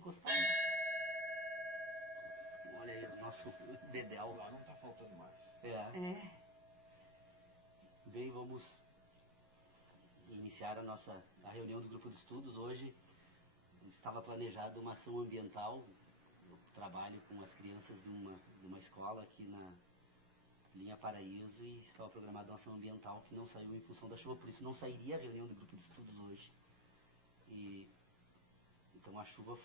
encostar. Olha aí, o nosso dedéu. Lá não tá faltando mais. É. Bem, vamos iniciar a reunião do grupo de estudos. Hoje estava planejada uma ação ambiental. Eu trabalho com as crianças de uma escola aqui na linha Paraíso e estava programada uma ação ambiental que não saiu em função da chuva, por isso não sairia a reunião do grupo de estudos hoje. Então a chuva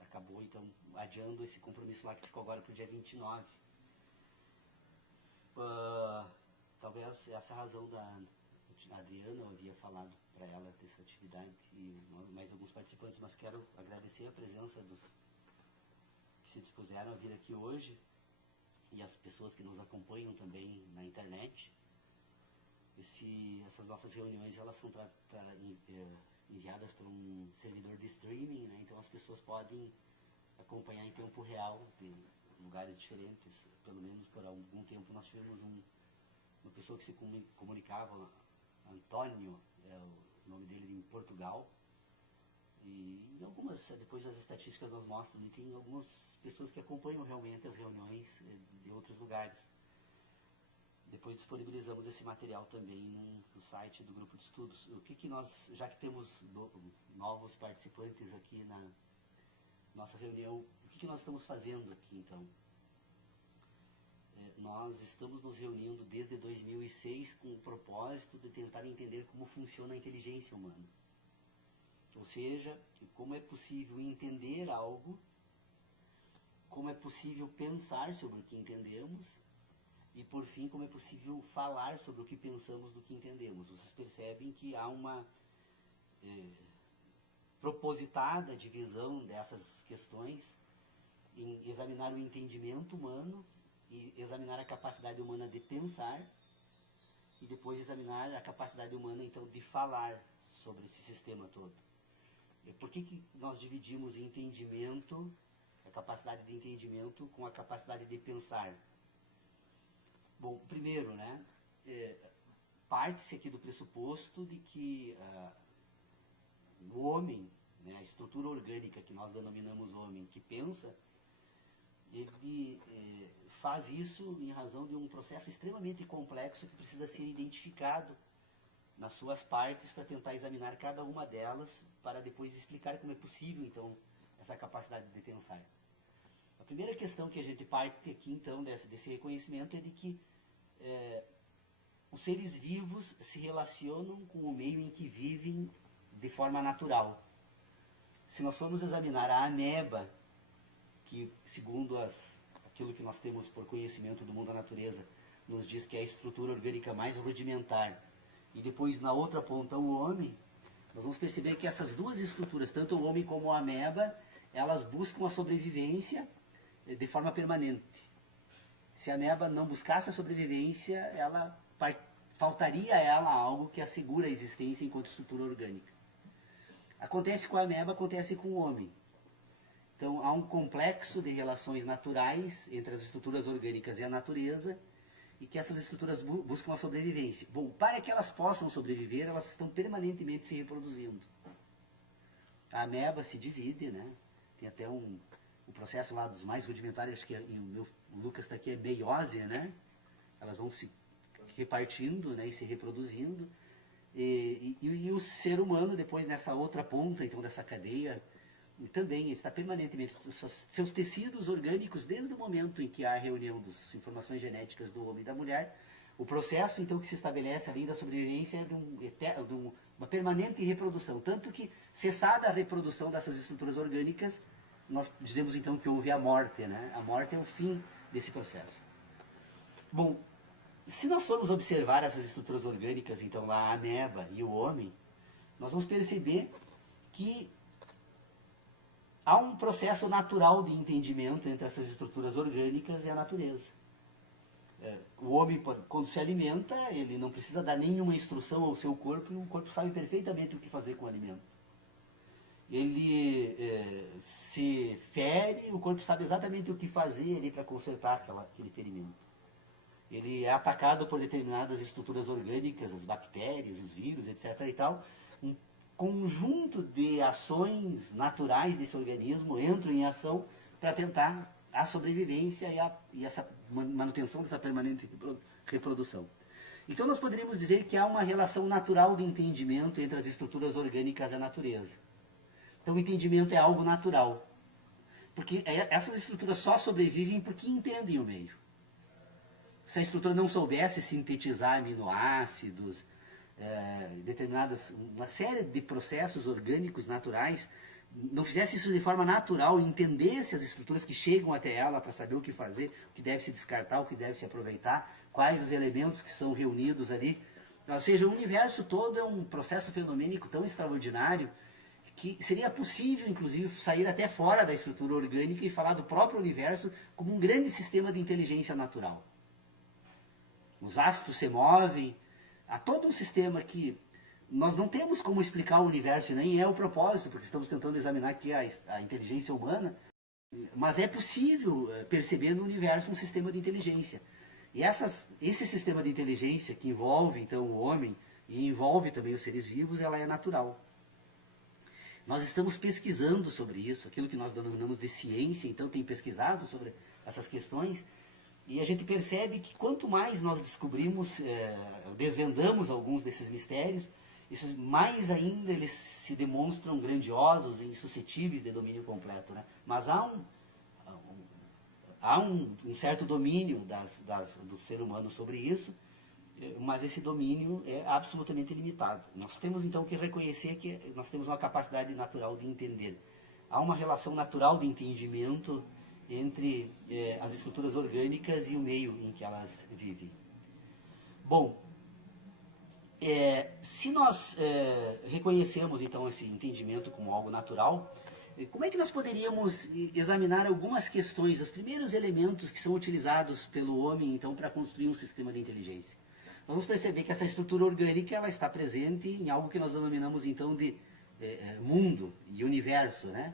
acabou então adiando esse compromisso lá que ficou agora para o dia 29. Talvez essa é a razão da Adriana, eu havia falado para ela dessa atividade e mais alguns participantes, mas quero agradecer a presença dos que se dispuseram a vir aqui hoje e as pessoas que nos acompanham também na internet. Essas nossas reuniões elas são enviadas por um servidor de streaming, né? Então as pessoas podem acompanhar em tempo real de lugares diferentes. Pelo menos por algum tempo nós tivemos uma pessoa que se comunicava, Antônio, é o nome dele, em Portugal. E algumas, depois as estatísticas nos mostram, e tem algumas pessoas que acompanham realmente as reuniões de outros lugares. Depois disponibilizamos esse material também no site do grupo de estudos. O que nós, já que temos novos participantes aqui na nossa reunião, o que nós estamos fazendo aqui então? Nós estamos nos reunindo desde 2006 com o propósito de tentar entender como funciona a inteligência humana. Ou seja, como é possível entender algo, como é possível pensar sobre o que entendemos e, por fim, como é possível falar sobre o que pensamos do que entendemos. Vocês percebem que há uma propositada divisão dessas questões em examinar o entendimento humano e examinar a capacidade humana de pensar e depois examinar a capacidade humana, então, de falar sobre esse sistema todo. Por que nós dividimos entendimento, a capacidade de entendimento, com a capacidade de pensar? Bom, primeiro, né, parte-se aqui do pressuposto de que o homem, né, a estrutura orgânica que nós denominamos homem, que pensa, ele faz isso em razão de um processo extremamente complexo que precisa ser identificado nas suas partes para tentar examinar cada uma delas, para depois explicar como é possível, então, essa capacidade de pensar. A primeira questão que a gente parte aqui, então, desse reconhecimento é de que os seres vivos se relacionam com o meio em que vivem de forma natural. Se nós formos examinar a ameba, que, segundo aquilo que nós temos por conhecimento do mundo da natureza, nos diz que é a estrutura orgânica mais rudimentar, e depois na outra ponta o homem, nós vamos perceber que essas duas estruturas, tanto o homem como a ameba, elas buscam a sobrevivência de forma permanente. Se a ameba não buscasse a sobrevivência, faltaria a ela algo que assegura a existência enquanto estrutura orgânica. Acontece com a ameba, acontece com o homem. Então há um complexo de relações naturais entre as estruturas orgânicas e a natureza, e que essas estruturas buscam a sobrevivência. Bom, para que elas possam sobreviver, elas estão permanentemente se reproduzindo. A ameba se divide, né? Tem até um processo lá dos mais rudimentares, acho que o Lucas está aqui, é meiose, né? Elas vão se repartindo, né, e se reproduzindo. E o ser humano, depois nessa outra ponta, então, dessa cadeia, também está permanentemente, seus tecidos orgânicos, desde o momento em que há a reunião das informações genéticas do homem e da mulher, o processo então que se estabelece além da sobrevivência é de uma permanente reprodução, tanto que, cessada a reprodução dessas estruturas orgânicas, nós dizemos então que houve a morte, né? A morte é o fim desse processo. Bom, se nós formos observar essas estruturas orgânicas, então lá a ameba e o homem, nós vamos perceber que há um processo natural de entendimento entre essas estruturas orgânicas e a natureza. O homem, quando se alimenta, ele não precisa dar nenhuma instrução ao seu corpo, e o corpo sabe perfeitamente o que fazer com o alimento. Ele se fere, o corpo sabe exatamente o que fazer ali para consertar aquele ferimento. Ele é atacado por determinadas estruturas orgânicas, as bactérias, os vírus, etc. e tal. conjunto de ações naturais desse organismo entram em ação para tentar a sobrevivência e essa manutenção dessa permanente reprodução. Então nós poderíamos dizer que há uma relação natural de entendimento entre as estruturas orgânicas e a natureza. Então o entendimento é algo natural. Porque essas estruturas só sobrevivem porque entendem o meio. Se a estrutura não soubesse sintetizar aminoácidos, uma série de processos orgânicos naturais, não fizesse isso de forma natural, entendesse as estruturas que chegam até ela para saber o que fazer, o que deve se descartar, o que deve se aproveitar, quais os elementos que são reunidos ali. Ou seja, o universo todo é um processo fenomênico tão extraordinário que seria possível, inclusive, sair até fora da estrutura orgânica e falar do próprio universo como um grande sistema de inteligência natural. Os astros se movem, há todo um sistema que nós não temos como explicar o universo, e nem é o propósito, porque estamos tentando examinar aqui a inteligência humana, mas é possível perceber no universo um sistema de inteligência. E esse sistema de inteligência que envolve, então, o homem e envolve também os seres vivos, ela é natural. Nós estamos pesquisando sobre isso, aquilo que nós denominamos de ciência, então tem pesquisado sobre essas questões, e a gente percebe que quanto mais nós descobrimos, desvendamos alguns desses mistérios, mais ainda eles se demonstram grandiosos e suscetíveis de domínio completo. Né? Mas há um certo domínio do ser humano sobre isso, mas esse domínio é absolutamente limitado. Nós temos então que reconhecer que nós temos uma capacidade natural de entender. Há uma relação natural de entendimento entre as estruturas orgânicas e o meio em que elas vivem. Bom, se nós reconhecemos então esse entendimento como algo natural, como é que nós poderíamos examinar algumas questões, os primeiros elementos que são utilizados pelo homem então para construir um sistema de inteligência? Vamos perceber que essa estrutura orgânica ela está presente em algo que nós denominamos então de mundo e universo, né?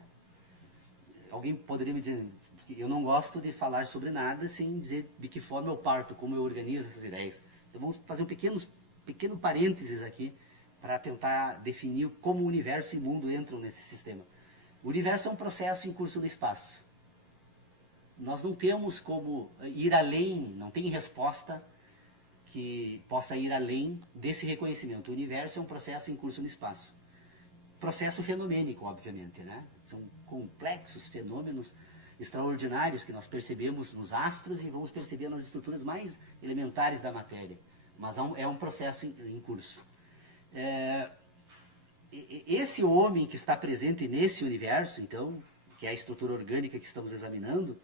Alguém poderia me dizer, eu não gosto de falar sobre nada sem dizer de que forma eu parto, como eu organizo essas ideias. Então vamos fazer um pequeno parênteses aqui para tentar definir como o universo e o mundo entram nesse sistema. O universo é um processo em curso no espaço. Nós não temos como ir além, não tem resposta que possa ir além desse reconhecimento. O universo é um processo em curso no espaço. Processo fenomênico, obviamente, né? São complexos fenômenos extraordinários que nós percebemos nos astros e vamos perceber nas estruturas mais elementares da matéria. Mas é um processo em curso. Esse homem que está presente nesse universo, então, que é a estrutura orgânica que estamos examinando,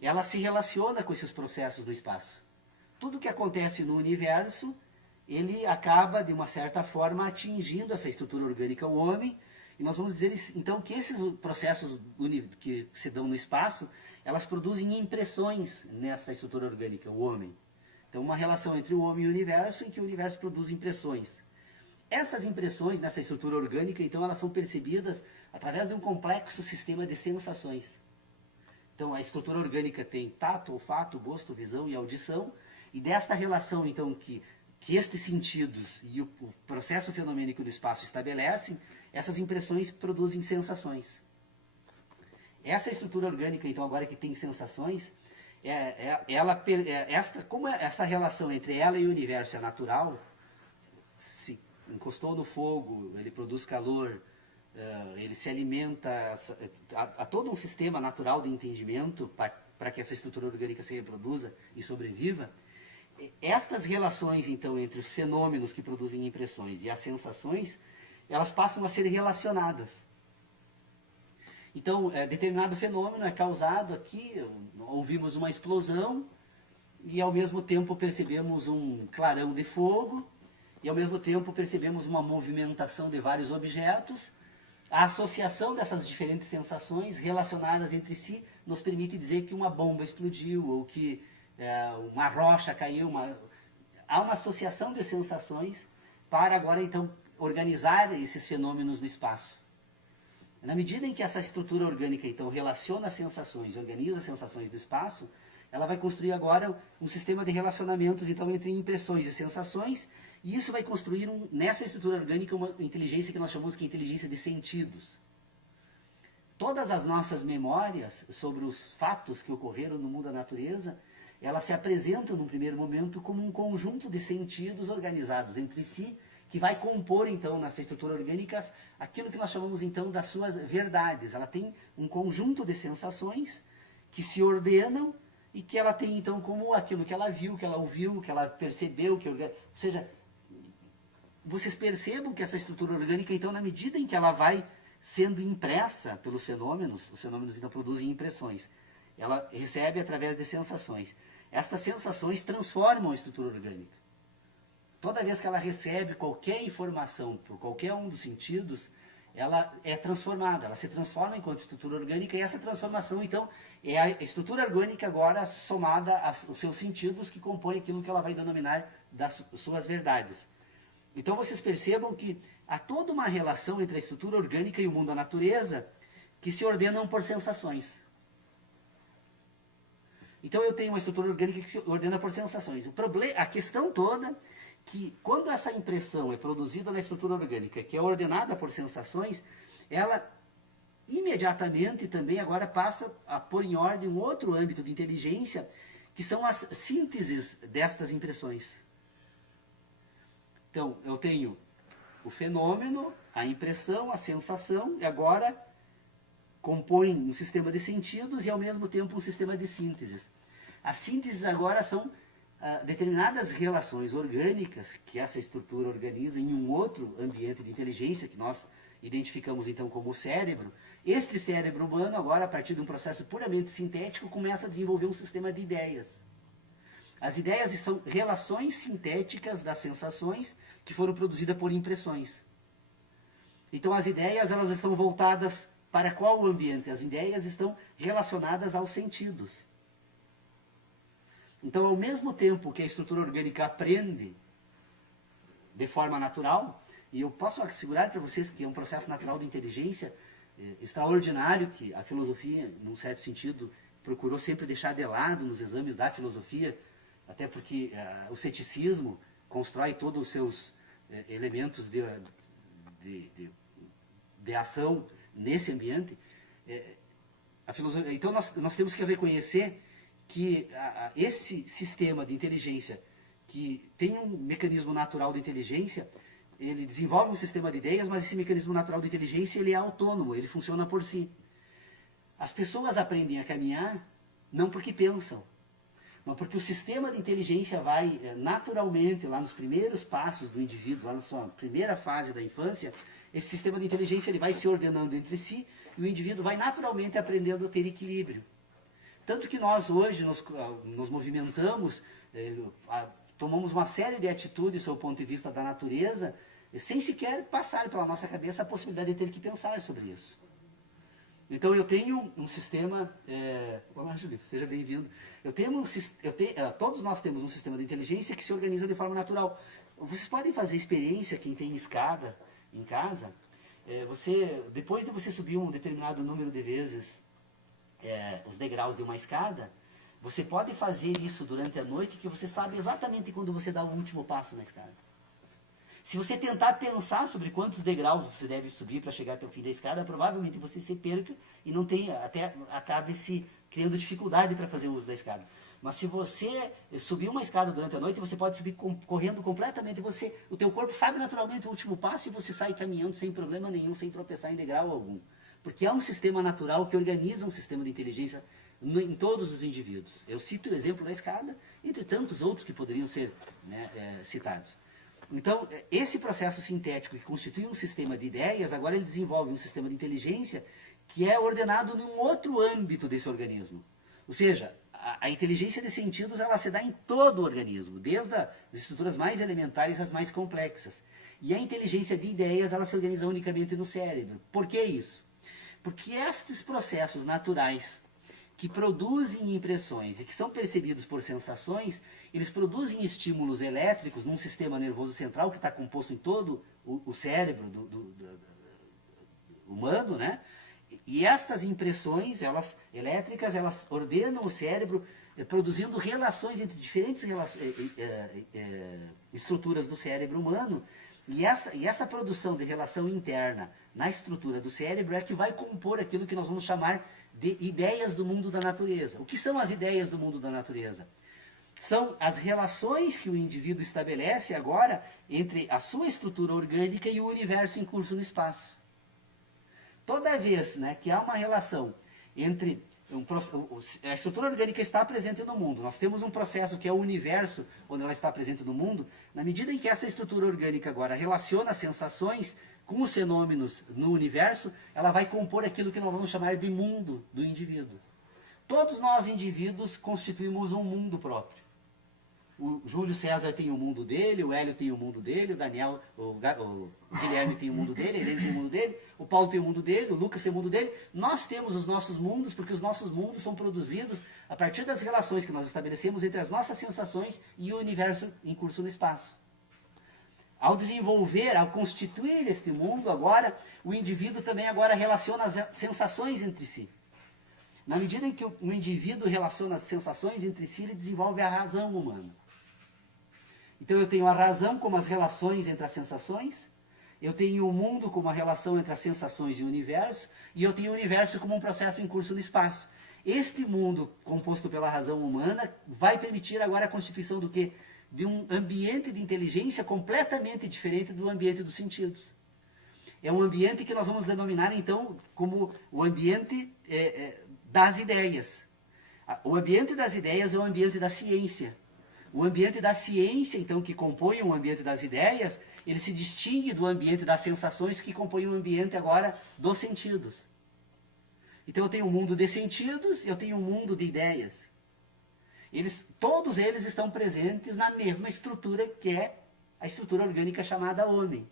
ela se relaciona com esses processos no espaço. Tudo que acontece no universo, ele acaba, de uma certa forma, atingindo essa estrutura orgânica, o homem, e nós vamos dizer, então, que esses processos que se dão no espaço, elas produzem impressões nessa estrutura orgânica, o homem. Então, uma relação entre o homem e o universo, em que o universo produz impressões. Essas impressões nessa estrutura orgânica, então, elas são percebidas através de um complexo sistema de sensações. Então, a estrutura orgânica tem tato, olfato, gosto, visão e audição, e desta relação, então, que estes sentidos e o processo fenomênico do espaço estabelecem, essas impressões produzem sensações. Essa estrutura orgânica, então, agora que tem sensações, como essa relação entre ela e o universo é natural, se encostou no fogo, ele produz calor, ele se alimenta, há todo um sistema natural de entendimento para que essa estrutura orgânica se reproduza e sobreviva. Estas relações, então, entre os fenômenos que produzem impressões e as sensações, elas passam a ser relacionadas. Então, determinado fenômeno é causado aqui, ouvimos uma explosão, e ao mesmo tempo percebemos um clarão de fogo, e ao mesmo tempo percebemos uma movimentação de vários objetos. A associação dessas diferentes sensações relacionadas entre si nos permite dizer que uma bomba explodiu, ou que uma rocha caiu. Há uma associação de sensações para agora, então, organizar esses fenômenos no espaço. Na medida em que essa estrutura orgânica, então, relaciona as sensações, organiza as sensações do espaço, ela vai construir agora um sistema de relacionamentos então, entre impressões e sensações, e isso vai construir, nessa estrutura orgânica, uma inteligência que nós chamamos de inteligência de sentidos. Todas as nossas memórias sobre os fatos que ocorreram no mundo da natureza, elas se apresentam, num primeiro momento, como um conjunto de sentidos organizados entre si, que vai compor, então, nessa estrutura orgânica, aquilo que nós chamamos, então, das suas verdades. Ela tem um conjunto de sensações que se ordenam e que ela tem, então, como aquilo que ela viu, que ela ouviu, que ela percebeu, ou seja, vocês percebam que essa estrutura orgânica, então, na medida em que ela vai sendo impressa pelos fenômenos, os fenômenos, então, produzem impressões. Ela recebe através de sensações. Estas sensações transformam a estrutura orgânica. Toda vez que ela recebe qualquer informação por qualquer um dos sentidos, ela é transformada, ela se transforma enquanto estrutura orgânica, e essa transformação, então, é a estrutura orgânica agora somada aos seus sentidos, que compõem aquilo que ela vai denominar das suas verdades. Então, vocês percebam que há toda uma relação entre a estrutura orgânica e o mundo da natureza, que se ordenam por sensações. Então, eu tenho uma estrutura orgânica que se ordena por sensações. A questão toda que quando essa impressão é produzida na estrutura orgânica, que é ordenada por sensações, ela imediatamente também agora passa a pôr em ordem um outro âmbito de inteligência, que são as sínteses destas impressões. Então, eu tenho o fenômeno, a impressão, a sensação, e agora compõem um sistema de sentidos e, ao mesmo tempo, um sistema de sínteses. As sínteses agora são determinadas relações orgânicas que essa estrutura organiza em um outro ambiente de inteligência, que nós identificamos então como o cérebro. Este cérebro humano, agora, a partir de um processo puramente sintético, começa a desenvolver um sistema de ideias. As ideias são relações sintéticas das sensações que foram produzidas por impressões. Então, as ideias, elas estão voltadas para qual ambiente? As ideias estão relacionadas aos sentidos. Então, ao mesmo tempo que a estrutura orgânica aprende de forma natural, e eu posso assegurar para vocês que é um processo natural de inteligência extraordinário, que a filosofia, num certo sentido, procurou sempre deixar de lado nos exames da filosofia, até porque o ceticismo constrói todos os seus elementos de ação nesse ambiente. Então, nós temos que reconhecer que esse sistema de inteligência, que tem um mecanismo natural de inteligência, ele desenvolve um sistema de ideias, mas esse mecanismo natural de inteligência, ele é autônomo, ele funciona por si. As pessoas aprendem a caminhar não porque pensam, mas porque o sistema de inteligência vai naturalmente, lá nos primeiros passos do indivíduo, lá na sua primeira fase da infância, esse sistema de inteligência ele vai se ordenando entre si e o indivíduo vai naturalmente aprendendo a ter equilíbrio. Tanto que nós hoje nos movimentamos, tomamos uma série de atitudes sob o ponto de vista da natureza, sem sequer passar pela nossa cabeça a possibilidade de ter que pensar sobre isso. Então eu tenho um sistema... Olá, Júlio, seja bem-vindo. Todos nós temos um sistema de inteligência que se organiza de forma natural. Vocês podem fazer experiência, quem tem escada em casa, depois de você subir um determinado número de vezes os degraus de uma escada, você pode fazer isso durante a noite, que você sabe exatamente quando você dá o último passo na escada. Se você tentar pensar sobre quantos degraus você deve subir para chegar até o fim da escada, provavelmente você se perca e não tenha, até acabe se criando dificuldade para fazer o uso da escada. Mas se você subir uma escada durante a noite, você pode subir correndo completamente, o teu corpo sabe naturalmente o último passo e você sai caminhando sem problema nenhum, sem tropeçar em degrau algum. Porque é um sistema natural que organiza um sistema de inteligência em todos os indivíduos. Eu cito o exemplo da escada, entre tantos outros que poderiam ser citados. Então, esse processo sintético que constitui um sistema de ideias, agora ele desenvolve um sistema de inteligência que é ordenado num outro âmbito desse organismo. Ou seja, a inteligência de sentidos ela se dá em todo o organismo, desde as estruturas mais elementares às mais complexas. E a inteligência de ideias ela se organiza unicamente no cérebro. Por que isso? Porque estes processos naturais que produzem impressões e que são percebidos por sensações, eles produzem estímulos elétricos num sistema nervoso central que está composto em todo o cérebro do humano, né? E estas impressões elétricas, elas ordenam o cérebro produzindo relações entre diferentes estruturas do cérebro humano, e essa produção de relação interna na estrutura do cérebro é que vai compor aquilo que nós vamos chamar de ideias do mundo da natureza. O que são as ideias do mundo da natureza? São as relações que o indivíduo estabelece agora entre a sua estrutura orgânica e o universo em curso no espaço. Toda vez, né, que há uma relação entre a estrutura orgânica está presente no mundo, nós temos um processo que é o universo onde ela está presente no mundo, na medida em que essa estrutura orgânica agora relaciona as sensações com os fenômenos no universo, ela vai compor aquilo que nós vamos chamar de mundo do indivíduo. Todos nós indivíduos constituímos um mundo próprio. O Júlio César tem o mundo dele, o Hélio tem o mundo dele, o Daniel, o Guilherme tem o mundo dele, a Helene tem o mundo dele, o Paulo tem o mundo dele, o Lucas tem o mundo dele. Nós temos os nossos mundos, porque os nossos mundos são produzidos a partir das relações que nós estabelecemos entre as nossas sensações e o universo em curso no espaço. Ao desenvolver, ao constituir este mundo, agora, o indivíduo também agora relaciona as sensações entre si. Na medida em que o indivíduo relaciona as sensações entre si, ele desenvolve a razão humana. Então eu tenho a razão como as relações entre as sensações, eu tenho o mundo como a relação entre as sensações e o universo, e eu tenho o universo como um processo em curso no espaço. Este mundo, composto pela razão humana, vai permitir agora a constituição do quê? De um ambiente de inteligência completamente diferente do ambiente dos sentidos. É um ambiente que nós vamos denominar, então, como o ambiente das ideias. O ambiente das ideias é o ambiente da ciência. O ambiente da ciência, então, que compõe o ambiente das ideias, ele se distingue do ambiente das sensações que compõe o ambiente agora dos sentidos. Então eu tenho um mundo de sentidos e eu tenho um mundo de ideias. Todos eles estão presentes na mesma estrutura que é a estrutura orgânica chamada homem.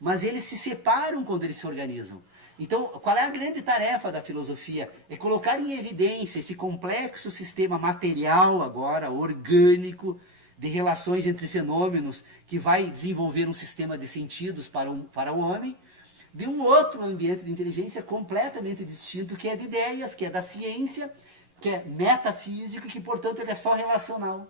Mas eles se separam quando eles se organizam. Então, qual é a grande tarefa da filosofia? É colocar em evidência esse complexo sistema material agora, orgânico, de relações entre fenômenos, que vai desenvolver um sistema de sentidos para o homem, de um outro ambiente de inteligência completamente distinto, que é de ideias, que é da ciência, que é metafísico e que, portanto, ele é só relacional.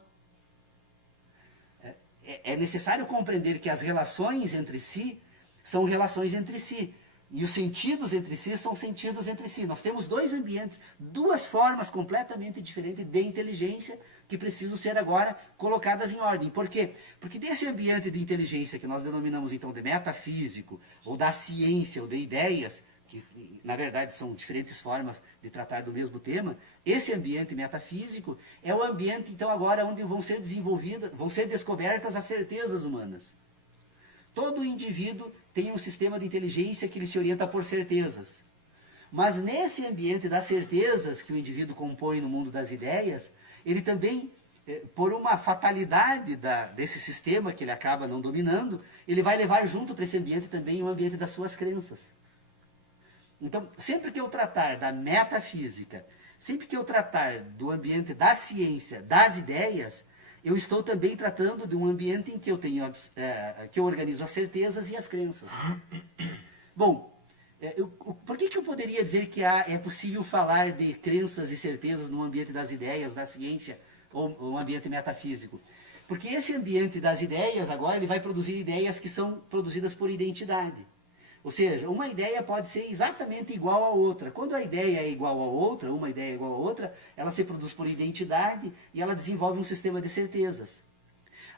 É necessário compreender que as relações entre si são relações entre si. E os sentidos entre si são sentidos entre si. Nós temos dois ambientes, duas formas completamente diferentes de inteligência que precisam ser agora colocadas em ordem. Por quê? Porque desse ambiente de inteligência que nós denominamos então de metafísico, ou da ciência, ou de ideias, que na verdade são diferentes formas de tratar do mesmo tema, esse ambiente metafísico é o ambiente então agora onde vão ser desenvolvidas, vão ser descobertas as certezas humanas. Todo indivíduo tem um sistema de inteligência que ele se orienta por certezas. Mas nesse ambiente das certezas que o indivíduo compõe no mundo das ideias, ele também, por uma fatalidade desse sistema que ele acaba não dominando, ele vai levar junto para esse ambiente também o ambiente das suas crenças. Então, sempre que eu tratar da metafísica, sempre que eu tratar do ambiente da ciência, das ideias, eu estou também tratando de um ambiente em que eu tenho, que eu organizo as certezas e as crenças. Bom, por que eu poderia dizer que é possível falar de crenças e certezas no ambiente das ideias, da ciência, ou um ambiente metafísico? Porque esse ambiente das ideias, agora, ele vai produzir ideias que são produzidas por identidade. Ou seja, uma ideia pode ser exatamente igual à outra. Quando a ideia é igual à outra, uma ideia é igual à outra, ela se produz por identidade e ela desenvolve um sistema de certezas.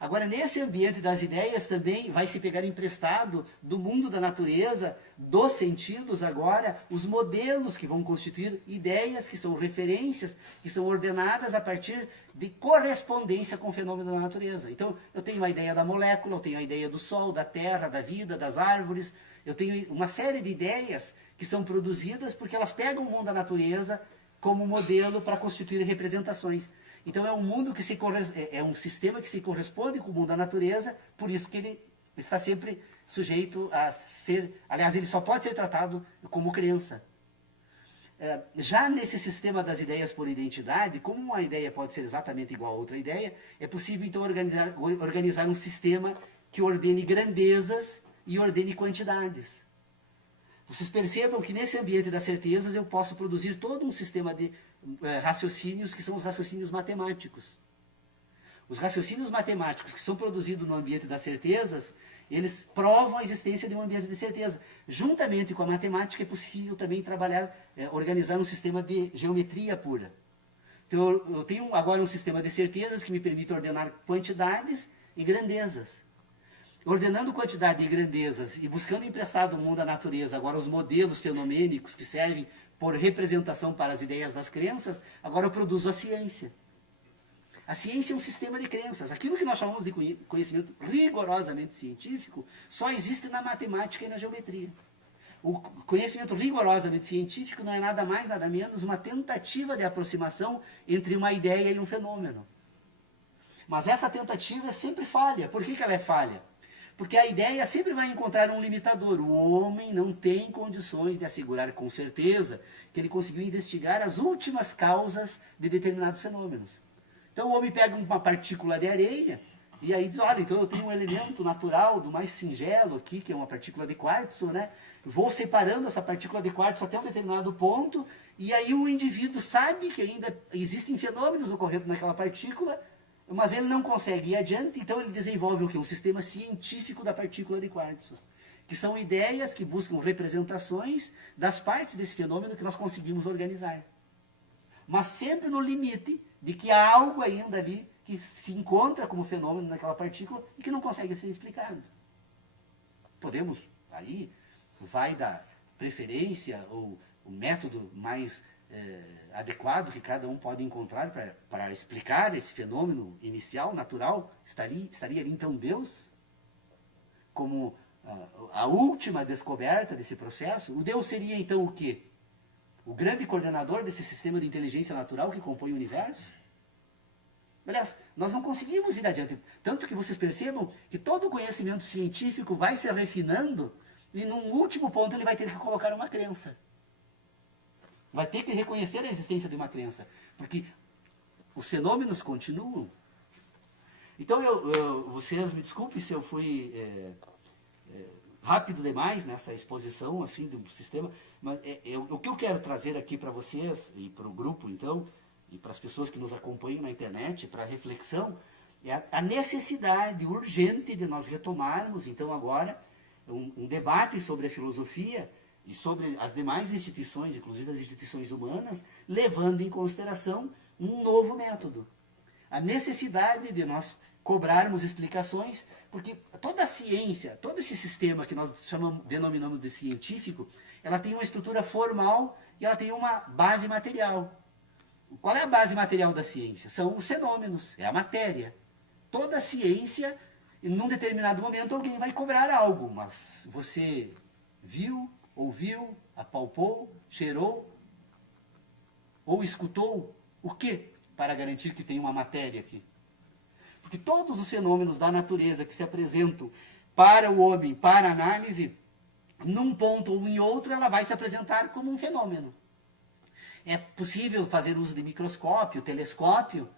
Agora, nesse ambiente das ideias também vai se pegar emprestado do mundo da natureza, dos sentidos agora, os modelos que vão constituir ideias, que são referências, que são ordenadas a partir de correspondência com o fenômeno da natureza. Então, eu tenho a ideia da molécula, eu tenho a ideia do sol, da terra, da vida, das árvores. Eu tenho uma série de ideias que são produzidas porque elas pegam o mundo da natureza como modelo para constituir representações. Então é um mundo que é um sistema que se corresponde com o mundo da natureza, por isso que ele está sempre sujeito a ser, aliás, ele só pode ser tratado como crença. Já nesse sistema das ideias por identidade, como uma ideia pode ser exatamente igual a outra ideia, é possível então organizar um sistema que ordene grandezas e ordene quantidades. Vocês percebam que nesse ambiente das certezas eu posso produzir todo um sistema de raciocínios que são os raciocínios matemáticos. Os raciocínios matemáticos que são produzidos no ambiente das certezas, eles provam a existência de um ambiente de certeza. Juntamente com a matemática é possível também trabalhar, organizar um sistema de geometria pura. Então eu tenho agora um sistema de certezas que me permite ordenar quantidades e grandezas. Ordenando quantidade e grandezas e buscando emprestado do mundo da natureza, agora os modelos fenomênicos que servem por representação para as ideias das crenças, agora eu produzo a ciência. A ciência é um sistema de crenças. Aquilo que nós chamamos de conhecimento rigorosamente científico só existe na matemática e na geometria. O conhecimento rigorosamente científico não é nada mais, nada menos uma tentativa de aproximação entre uma ideia e um fenômeno. Mas essa tentativa sempre falha. Por que ela é falha? Porque a ideia sempre vai encontrar um limitador. O homem não tem condições de assegurar com certeza que ele conseguiu investigar as últimas causas de determinados fenômenos. Então o homem pega uma partícula de areia e aí diz, olha, então eu tenho um elemento natural do mais singelo aqui, que é uma partícula de quartzo, né? Vou separando essa partícula de quartzo até um determinado ponto, e aí o indivíduo sabe que ainda existem fenômenos ocorrendo naquela partícula, mas ele não consegue ir adiante, então ele desenvolve o quê? Um sistema científico da partícula de quartzo, que são ideias que buscam representações das partes desse fenômeno que nós conseguimos organizar. Mas sempre no limite de que há algo ainda ali que se encontra como fenômeno naquela partícula e que não consegue ser explicado. Podemos, aí, vai da preferência ou o método mais adequado que cada um pode encontrar para explicar esse fenômeno inicial, natural. Estaria ali então Deus como a última descoberta desse processo? O Deus seria então o quê? O grande coordenador desse sistema de inteligência natural que compõe o universo? Aliás, nós não conseguimos ir adiante. Tanto que vocês percebam que todo o conhecimento científico vai se refinando e num último ponto ele vai ter que colocar uma crença. Vai ter que reconhecer a existência de uma crença. Porque os fenômenos continuam. Então, vocês me desculpem se eu fui rápido demais nessa exposição assim, do sistema, mas o que eu quero trazer aqui para vocês e para o grupo, então, e para as pessoas que nos acompanham na internet, para reflexão, é a necessidade urgente de nós retomarmos, então, agora, um debate sobre a filosofia e sobre as demais instituições, inclusive as instituições humanas, levando em consideração um novo método. A necessidade de nós cobrarmos explicações, porque toda a ciência, todo esse sistema que nós denominamos de científico, ela tem uma estrutura formal e ela tem uma base material. Qual é a base material da ciência? São os fenômenos, é a matéria. Toda a ciência, em um determinado momento, alguém vai cobrar algo, mas você viu, ouviu, apalpou, cheirou, ou escutou o quê para garantir que tem uma matéria aqui? Porque todos os fenômenos da natureza que se apresentam para o homem, para análise, num ponto ou em outro, ela vai se apresentar como um fenômeno. É possível fazer uso de microscópio, telescópio,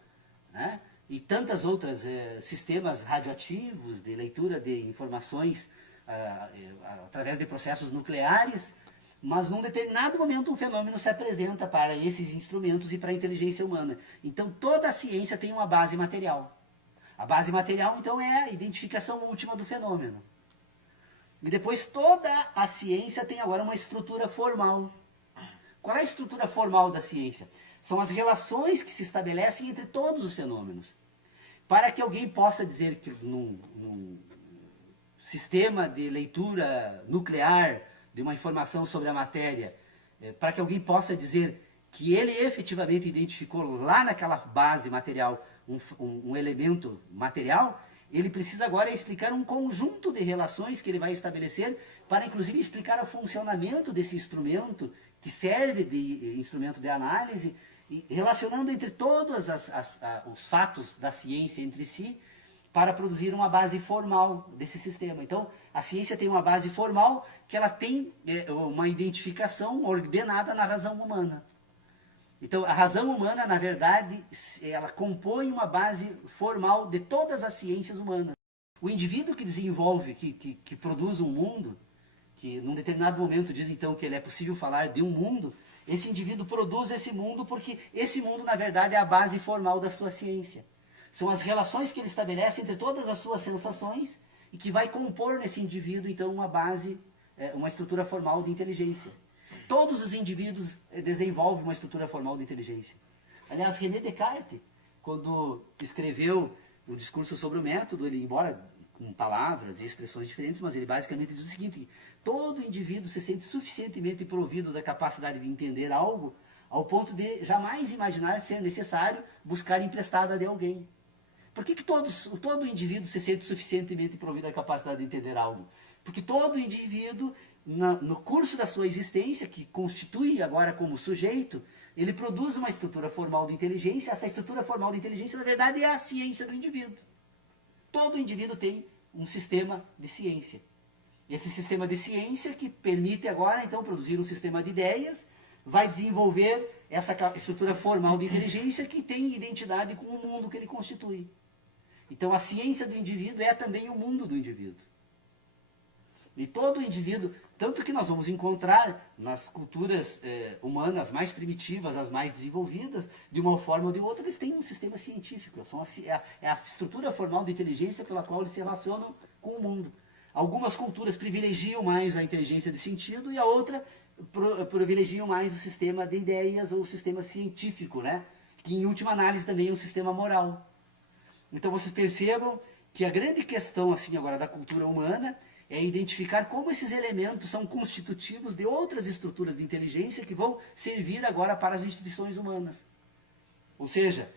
né? E tantas outras sistemas radioativos de leitura de informações através de processos nucleares, mas num determinado momento um fenômeno se apresenta para esses instrumentos e para a inteligência humana. Então toda a ciência tem uma base material. A base material, então, é a identificação última do fenômeno. E depois toda a ciência tem agora uma estrutura formal. Qual é a estrutura formal da ciência? São as relações que se estabelecem entre todos os fenômenos. Para que alguém possa dizer que num sistema de leitura nuclear de uma informação sobre a matéria, para que alguém possa dizer que ele efetivamente identificou lá naquela base material um elemento material, ele precisa agora explicar um conjunto de relações que ele vai estabelecer para, inclusive, explicar o funcionamento desse instrumento, que serve de instrumento de análise, e relacionando entre todos os fatos da ciência entre si, para produzir uma base formal desse sistema. Então, a ciência tem uma base formal que ela tem uma identificação ordenada na razão humana. Então, a razão humana, na verdade, ela compõe uma base formal de todas as ciências humanas. O indivíduo que desenvolve, que produz um mundo, que num determinado momento diz então que ele é possível falar de um mundo, Esse indivíduo produz esse mundo porque esse mundo, na verdade, é a base formal da sua ciência. São as relações que ele estabelece entre todas as suas sensações e que vai compor nesse indivíduo, então, uma base, uma estrutura formal de inteligência. Todos os indivíduos desenvolvem uma estrutura formal de inteligência. Aliás, René Descartes, quando escreveu o discurso sobre o método, ele, embora com palavras e expressões diferentes, mas ele basicamente diz o seguinte: todo indivíduo se sente suficientemente provido da capacidade de entender algo ao ponto de jamais imaginar ser necessário buscar emprestado de alguém. Por que todo indivíduo se sente suficientemente provido da capacidade de entender algo? Porque todo indivíduo, no curso da sua existência, que constitui agora como sujeito, ele produz uma estrutura formal de inteligência. Essa estrutura formal de inteligência, na verdade, é a ciência do indivíduo. Todo indivíduo tem um sistema de ciência. Esse sistema de ciência que permite agora, então, produzir um sistema de ideias, vai desenvolver essa estrutura formal de inteligência que tem identidade com o mundo que ele constitui. Então, a ciência do indivíduo é também o mundo do indivíduo. E todo indivíduo, tanto que nós vamos encontrar nas culturas humanas mais primitivas, as mais desenvolvidas, de uma forma ou de outra, eles têm um sistema científico. É a estrutura formal de inteligência pela qual eles se relacionam com o mundo. Algumas culturas privilegiam mais a inteligência de sentido e a outra privilegiam mais o sistema de ideias ou o sistema científico, né? Que em última análise também é um sistema moral. Então vocês percebam que a grande questão assim agora da cultura humana é identificar como esses elementos são constitutivos de outras estruturas de inteligência que vão servir agora para as instituições humanas. Ou seja,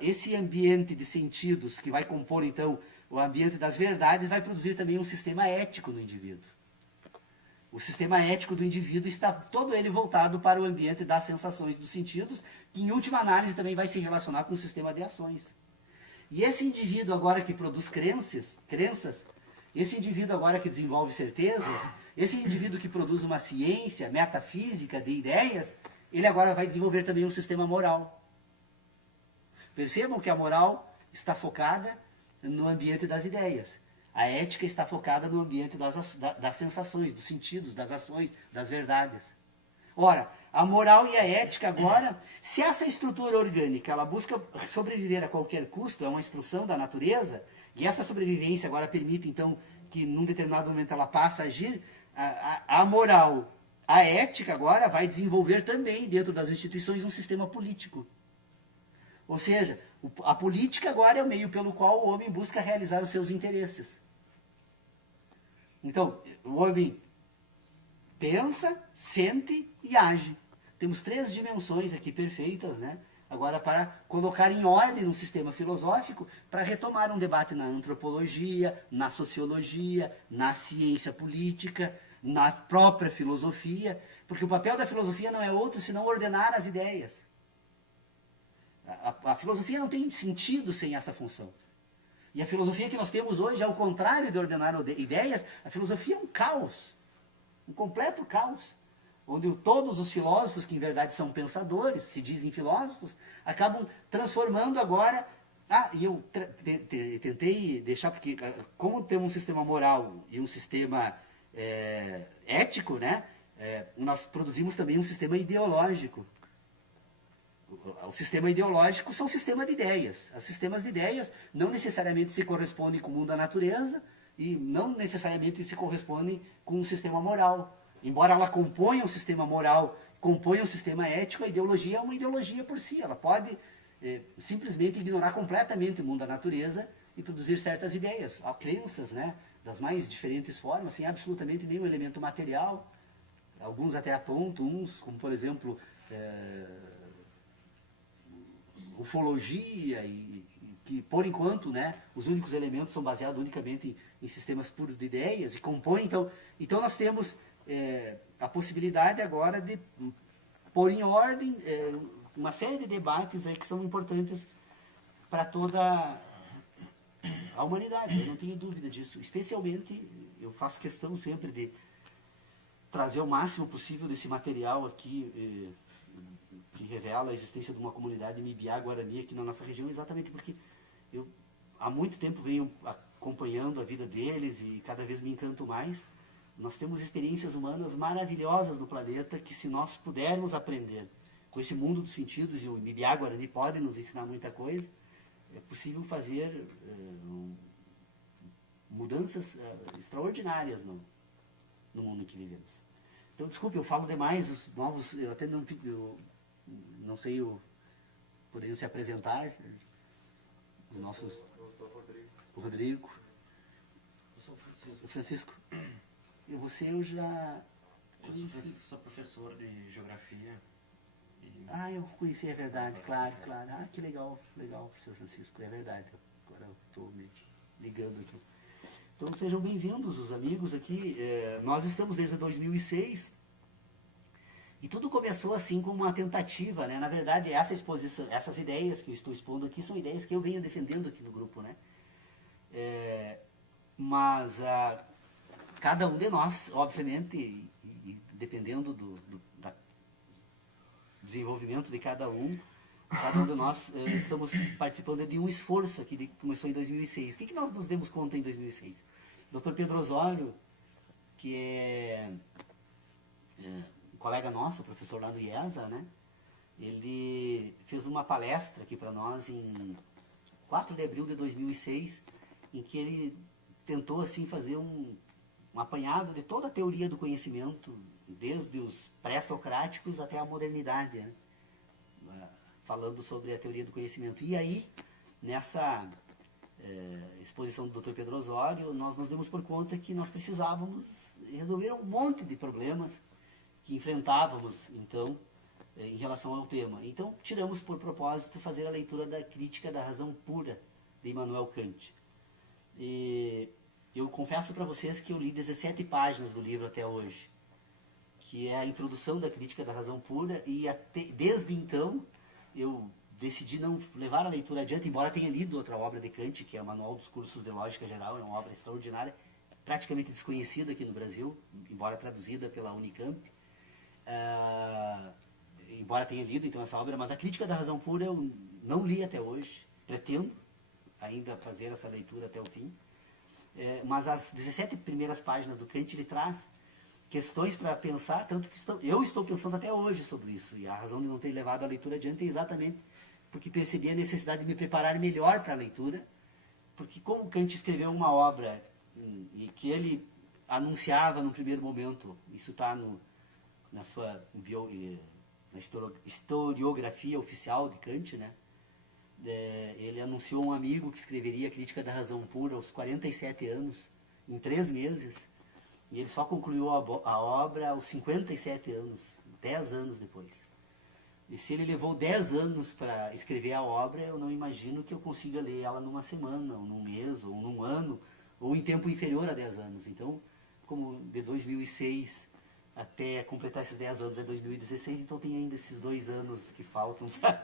esse ambiente de sentidos que vai compor então o ambiente das verdades vai produzir também um sistema ético no indivíduo. O sistema ético do indivíduo está todo ele voltado para o ambiente das sensações, dos sentidos, que em última análise também vai se relacionar com o sistema de ações. E esse indivíduo agora que produz crenças, esse indivíduo agora que desenvolve certezas, esse indivíduo que produz uma ciência metafísica de ideias, ele agora vai desenvolver também um sistema moral. Percebam que a moral está focada no ambiente das ideias. A ética está focada no ambiente das sensações, dos sentidos, das ações, das verdades. Ora, a moral e a ética agora, se essa estrutura orgânica ela busca sobreviver a qualquer custo, é uma instrução da natureza, e essa sobrevivência agora permite, então, que num determinado momento ela passe a agir, a moral, a ética agora vai desenvolver também, dentro das instituições, um sistema político. Ou seja, a política agora é o meio pelo qual o homem busca realizar os seus interesses. Então, o homem pensa, sente e age. Temos 3 dimensões aqui perfeitas, né? Agora, para colocar em ordem um sistema filosófico, para retomar um debate na antropologia, na sociologia, na ciência política, na própria filosofia, porque o papel da filosofia não é outro senão ordenar as ideias. A filosofia não tem sentido sem essa função. E a filosofia que nós temos hoje, ao contrário de ordenar ideias, a filosofia é um caos, um completo caos, onde todos os filósofos, que em verdade são pensadores, se dizem filósofos, acabam transformando agora... e eu tentei deixar, porque como temos um sistema moral e um sistema ético, né, nós produzimos também um sistema ideológico. O sistema ideológico são sistemas de ideias. Os sistemas de ideias não necessariamente se correspondem com o mundo da natureza e não necessariamente se correspondem com um sistema moral. Embora ela componha um sistema moral, componha um sistema ético, a ideologia é uma ideologia por si. Ela pode simplesmente ignorar completamente o mundo da natureza e produzir certas ideias, crenças, né, das mais diferentes formas, sem absolutamente nenhum elemento material. Alguns até apontam uns, como por exemplo... ufologia, que por enquanto, né, os únicos elementos são baseados unicamente em sistemas puros de ideias e compõem. Então nós temos a possibilidade agora de pôr em ordem uma série de debates aí que são importantes para toda a humanidade, eu não tenho dúvida disso. Especialmente, eu faço questão sempre de trazer o máximo possível desse material aqui, que revela a existência de uma comunidade Mibiá-Guarani aqui na nossa região, exatamente porque eu há muito tempo venho acompanhando a vida deles e cada vez me encanto mais, Nós temos experiências humanas maravilhosas no planeta que, se nós pudermos aprender com esse mundo dos sentidos, e o Ibiá Guarani pode nos ensinar muita coisa, é possível fazer mudanças extraordinárias no mundo em que vivemos. Então, desculpe, eu falo demais, os novos, eu até não sei, poderiam se apresentar, os nossos... Eu sou o Rodrigo. O Rodrigo. Eu sou o Francisco. O Francisco. E você eu já conheci. Eu sou professor de geografia. Ah, eu conheci, é verdade, claro. Ah, que legal, professor Francisco, é verdade. Agora eu estou me ligando aqui. Então sejam bem-vindos os amigos aqui. Nós estamos desde 2006 e tudo começou assim como uma tentativa, né? Na verdade, essa exposição, essas ideias que eu estou expondo aqui são ideias que eu venho defendendo aqui no grupo, né? Mas cada um de nós, obviamente, e dependendo do desenvolvimento de cada um de nós estamos participando de um esforço aqui que começou em 2006. O que nós nos demos conta em 2006? O Dr. Pedro Osório, que é um colega nosso, professor lá no IESA, né? Ele fez uma palestra aqui para nós em 4 de abril de 2006, em que ele tentou assim fazer um apanhado de toda a teoria do conhecimento, desde os pré-socráticos até a modernidade, né? Falando sobre a teoria do conhecimento. E aí, nessa exposição do Dr. Pedro Osório, nós nos demos por conta que nós precisávamos resolver um monte de problemas que enfrentávamos, então, em relação ao tema. Então, tiramos por propósito fazer a leitura da Crítica da Razão Pura, de Immanuel Kant. E eu confesso para vocês que eu li 17 páginas do livro até hoje, que é a introdução da Crítica da Razão Pura, e desde então eu decidi não levar a leitura adiante, embora tenha lido outra obra de Kant, que é o Manual dos Cursos de Lógica Geral, é uma obra extraordinária, praticamente desconhecida aqui no Brasil, embora traduzida pela Unicamp. Embora tenha lido então essa obra, mas a Crítica da Razão Pura eu não li até hoje, pretendo ainda fazer essa leitura até o fim. Mas as 17 primeiras páginas do Kant, ele traz questões para pensar, tanto que eu estou pensando até hoje sobre isso, e a razão de não ter levado a leitura adiante é exatamente porque percebi a necessidade de me preparar melhor para a leitura, porque como Kant escreveu uma obra e que ele anunciava no primeiro momento, isso está na sua na historiografia oficial de Kant, né? Ele anunciou um amigo que escreveria a Crítica da Razão Pura aos 47 anos, em 3 meses, e ele só concluiu a obra aos 57 anos, 10 anos depois. E se ele levou 10 anos para escrever a obra, eu não imagino que eu consiga ler ela numa semana, ou num mês, ou num ano, ou em tempo inferior a 10 anos. Então, como de 2006 até completar esses 10 anos é 2016, então tem ainda esses 2 anos que faltam para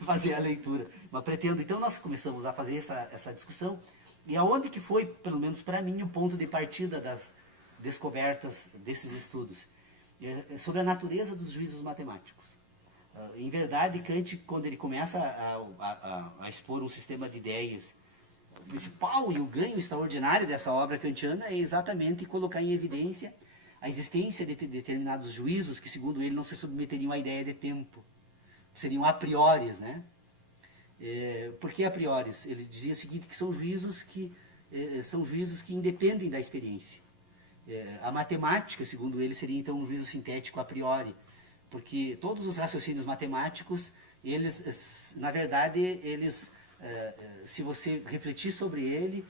fazer a leitura. Mas pretendo, então nós começamos a fazer essa discussão, e aonde que foi, pelo menos para mim, o ponto de partida das descobertas desses estudos? Sobre a natureza dos juízos matemáticos. Em verdade, Kant, quando ele começa a expor um sistema de ideias, o principal e o ganho extraordinário dessa obra kantiana é exatamente colocar em evidência a existência de determinados juízos que, segundo ele, não se submeteriam à ideia de tempo. Seriam a priori, né? Por que a priori? Ele dizia o seguinte, que são juízos que independem da experiência. A matemática, segundo ele, seria então um juízo sintético a priori, porque todos os raciocínios matemáticos, eles, na verdade, se você refletir sobre ele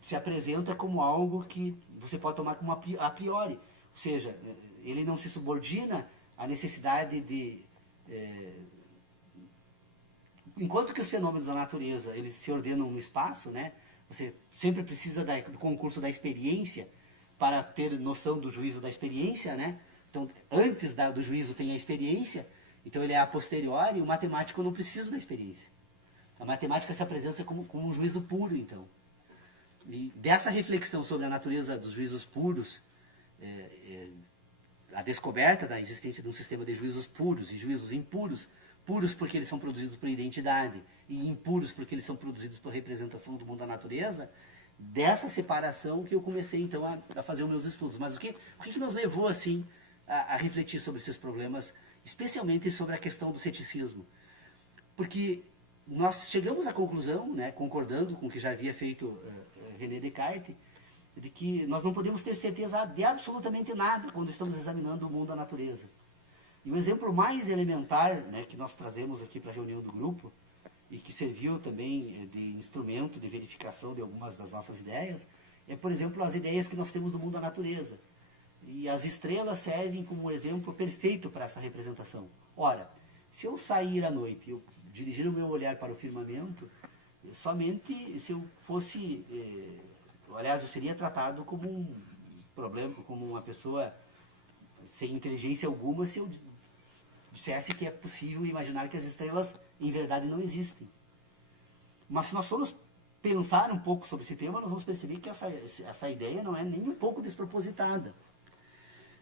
se apresenta como algo que você pode tomar como a priori. Ou seja, ele não se subordina à necessidade de... enquanto que os fenômenos da natureza, eles se ordenam no espaço, né? Você sempre precisa do concurso da experiência para ter noção do juízo da experiência, né? Então, antes do juízo tem a experiência, então ele é a posteriori, o matemático não precisa da experiência. A matemática se apresenta como um juízo puro, então. E dessa reflexão sobre a natureza dos juízos puros, a descoberta da existência de um sistema de juízos puros e juízos impuros, puros porque eles são produzidos por identidade e impuros porque eles são produzidos por representação do mundo da natureza, dessa separação que eu comecei então a fazer os meus estudos. Mas o que nos levou assim a refletir sobre esses problemas, especialmente sobre a questão do ceticismo? Porque nós chegamos à conclusão, né, concordando com o que já havia feito René Descartes, de que nós não podemos ter certeza de absolutamente nada quando estamos examinando o mundo, a natureza. E o exemplo mais elementar, né, que nós trazemos aqui para a reunião do grupo, e que serviu também de instrumento de verificação de algumas das nossas ideias, é, por exemplo, as ideias que nós temos do mundo, da natureza. E as estrelas servem como um exemplo perfeito para essa representação. Ora, se eu sair à noite, eu dirigir o meu olhar para o firmamento, somente se eu fosse... aliás, eu seria tratado como um problema, como uma pessoa sem inteligência alguma, se eu dissesse que é possível imaginar que as estrelas, em verdade, não existem. Mas se nós formos pensar um pouco sobre esse tema, nós vamos perceber que essa ideia não é nem um pouco despropositada.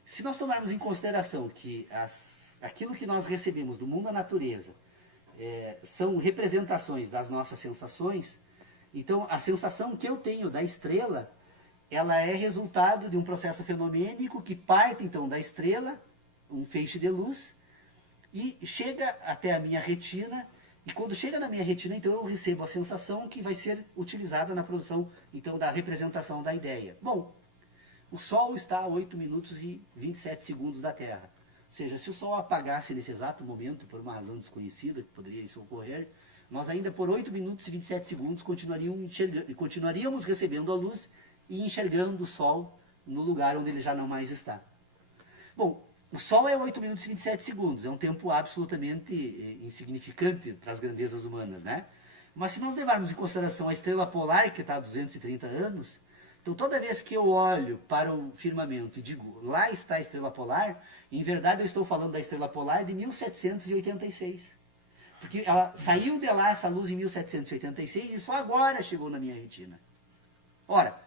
Se nós tomarmos em consideração que aquilo que nós recebemos do mundo da natureza são representações das nossas sensações, então a sensação que eu tenho da estrela, ela é resultado de um processo fenomênico que parte então da estrela, um feixe de luz, e chega até a minha retina, e quando chega na minha retina, então eu recebo a sensação que vai ser utilizada na produção então da representação da ideia. Bom, o Sol está a 8 minutos e 27 segundos da Terra. Ou seja, se o Sol apagasse nesse exato momento, por uma razão desconhecida, que poderia isso ocorrer, nós ainda por 8 minutos e 27 segundos continuaríamos recebendo a luz e enxergando o Sol no lugar onde ele já não mais está. Bom, o Sol é 8 minutos e 27 segundos, é um tempo absolutamente insignificante para as grandezas humanas, né? Mas se nós levarmos em consideração a estrela polar, que está a 230 anos, então toda vez que eu olho para o firmamento e digo, lá está a estrela polar, em verdade eu estou falando da estrela polar de 1786. Porque ela saiu de lá, essa luz, em 1786, e só agora chegou na minha retina. Ora,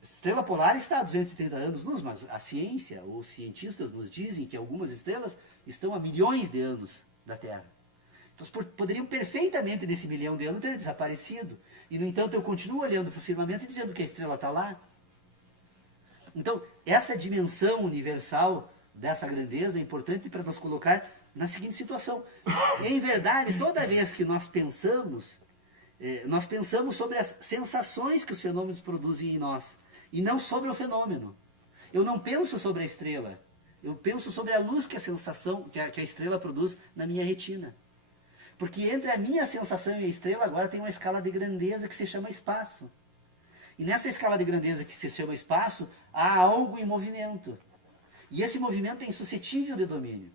a estrela polar está a 230 anos-luz, mas a ciência, os cientistas nos dizem que algumas estrelas estão a milhões de anos da Terra. Então, poderiam perfeitamente, nesse milhão de anos, ter desaparecido. E, no entanto, eu continuo olhando para o firmamento e dizendo que a estrela está lá. Então, essa dimensão universal dessa grandeza é importante para nos colocar na seguinte situação. E, em verdade, toda vez que nós pensamos sobre as sensações que os fenômenos produzem em nós, e não sobre o fenômeno. Eu não penso sobre a estrela, eu penso sobre a luz que a estrela produz na minha retina. Porque entre a minha sensação e a estrela agora tem uma escala de grandeza que se chama espaço. E nessa escala de grandeza que se chama espaço, há algo em movimento. E esse movimento é insuscetível de domínio.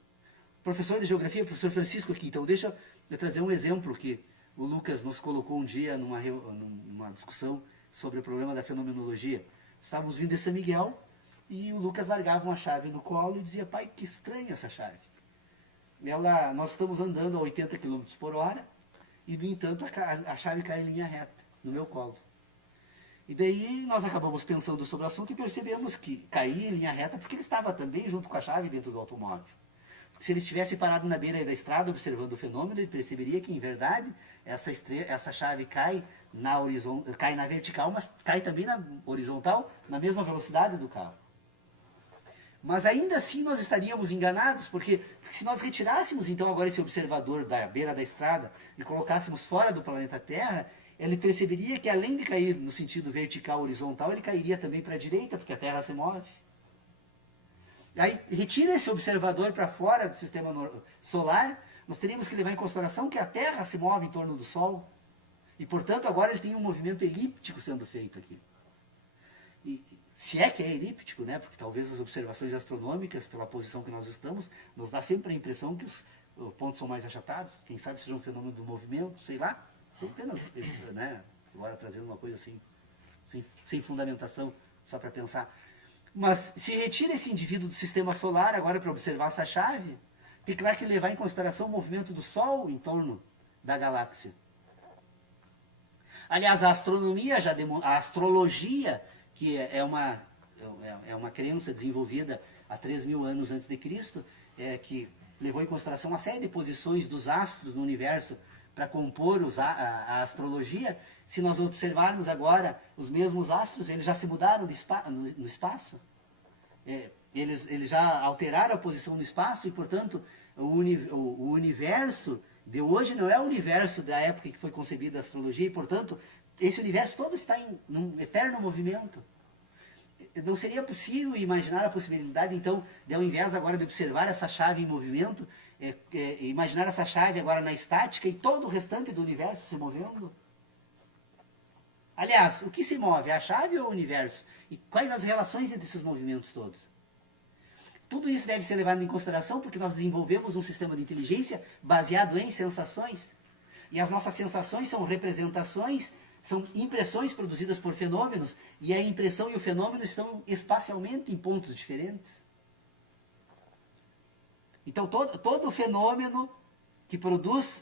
O professor de geografia, o professor Francisco aqui, então deixa eu trazer um exemplo que o Lucas nos colocou um dia numa discussão sobre o problema da fenomenologia. Estávamos vindo de São Miguel e o Lucas largava uma chave no colo e dizia, pai, que estranha essa chave. Nós estamos andando a 80 km por hora e, no entanto, a chave cai em linha reta no meu colo. E daí nós acabamos pensando sobre o assunto e percebemos que caía em linha reta porque ele estava também junto com a chave dentro do automóvel. Porque se ele estivesse parado na beira da estrada observando o fenômeno, ele perceberia que, em verdade, essa chave cai na vertical, mas cai também na horizontal, na mesma velocidade do carro. Mas ainda assim nós estaríamos enganados, porque se nós retirássemos então agora esse observador da beira da estrada e colocássemos fora do planeta Terra, ele perceberia que além de cair no sentido vertical horizontal, ele cairia também para a direita, porque a Terra se move. Aí retira esse observador para fora do sistema solar, nós teríamos que levar em consideração que a Terra se move em torno do Sol. E, portanto, agora ele tem um movimento elíptico sendo feito aqui. E, se é que é elíptico, né? Porque talvez as observações astronômicas, pela posição que nós estamos, nos dá sempre a impressão que os pontos são mais achatados. Quem sabe seja um fenômeno do movimento, sei lá. Estou apenas, né, agora trazendo uma coisa assim, sem fundamentação, só para pensar. Mas se retira esse indivíduo do sistema solar agora para observar essa chave, tem que levar em consideração o movimento do Sol em torno da galáxia. Aliás, a astrologia, que é uma crença desenvolvida há 3.000 anos antes de Cristo, que levou em consideração uma série de posições dos astros no universo para compor a astrologia, Se nós observarmos agora os mesmos astros, eles já se mudaram no espaço. Eles já alteraram a posição no espaço e, portanto, o universo de hoje não é o universo da época que foi concebida a astrologia e, portanto, esse universo todo está em um eterno movimento. Não seria possível imaginar a possibilidade, então, de ao invés agora de observar essa chave em movimento, imaginar essa chave agora na estática e todo o restante do universo se movendo? Aliás, o que se move? A chave ou o universo? E quais as relações entre esses movimentos todos? Tudo isso deve ser levado em consideração porque nós desenvolvemos um sistema de inteligência baseado em sensações. E as nossas sensações são representações, são impressões produzidas por fenômenos, e a impressão e o fenômeno estão espacialmente em pontos diferentes. Então, todo fenômeno que produz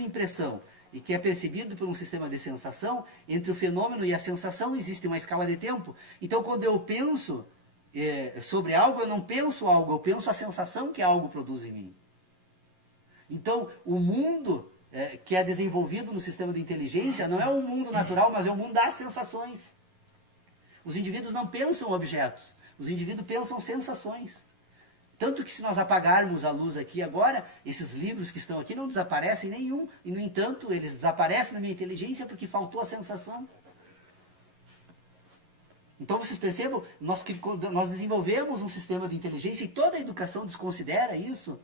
impressão e que é percebido por um sistema de sensação, entre o fenômeno e a sensação existe uma escala de tempo. Então, quando eu penso sobre algo, eu não penso algo, eu penso a sensação que algo produz em mim. Então, o mundo que é desenvolvido no sistema de inteligência não é um mundo natural, mas é um mundo das sensações. Os indivíduos não pensam objetos, os indivíduos pensam sensações. Tanto que se nós apagarmos a luz aqui agora, esses livros que estão aqui não desaparecem nenhum, e no entanto eles desaparecem na minha inteligência porque faltou a sensação. Então vocês percebam, nós desenvolvemos um sistema de inteligência e toda a educação desconsidera isso.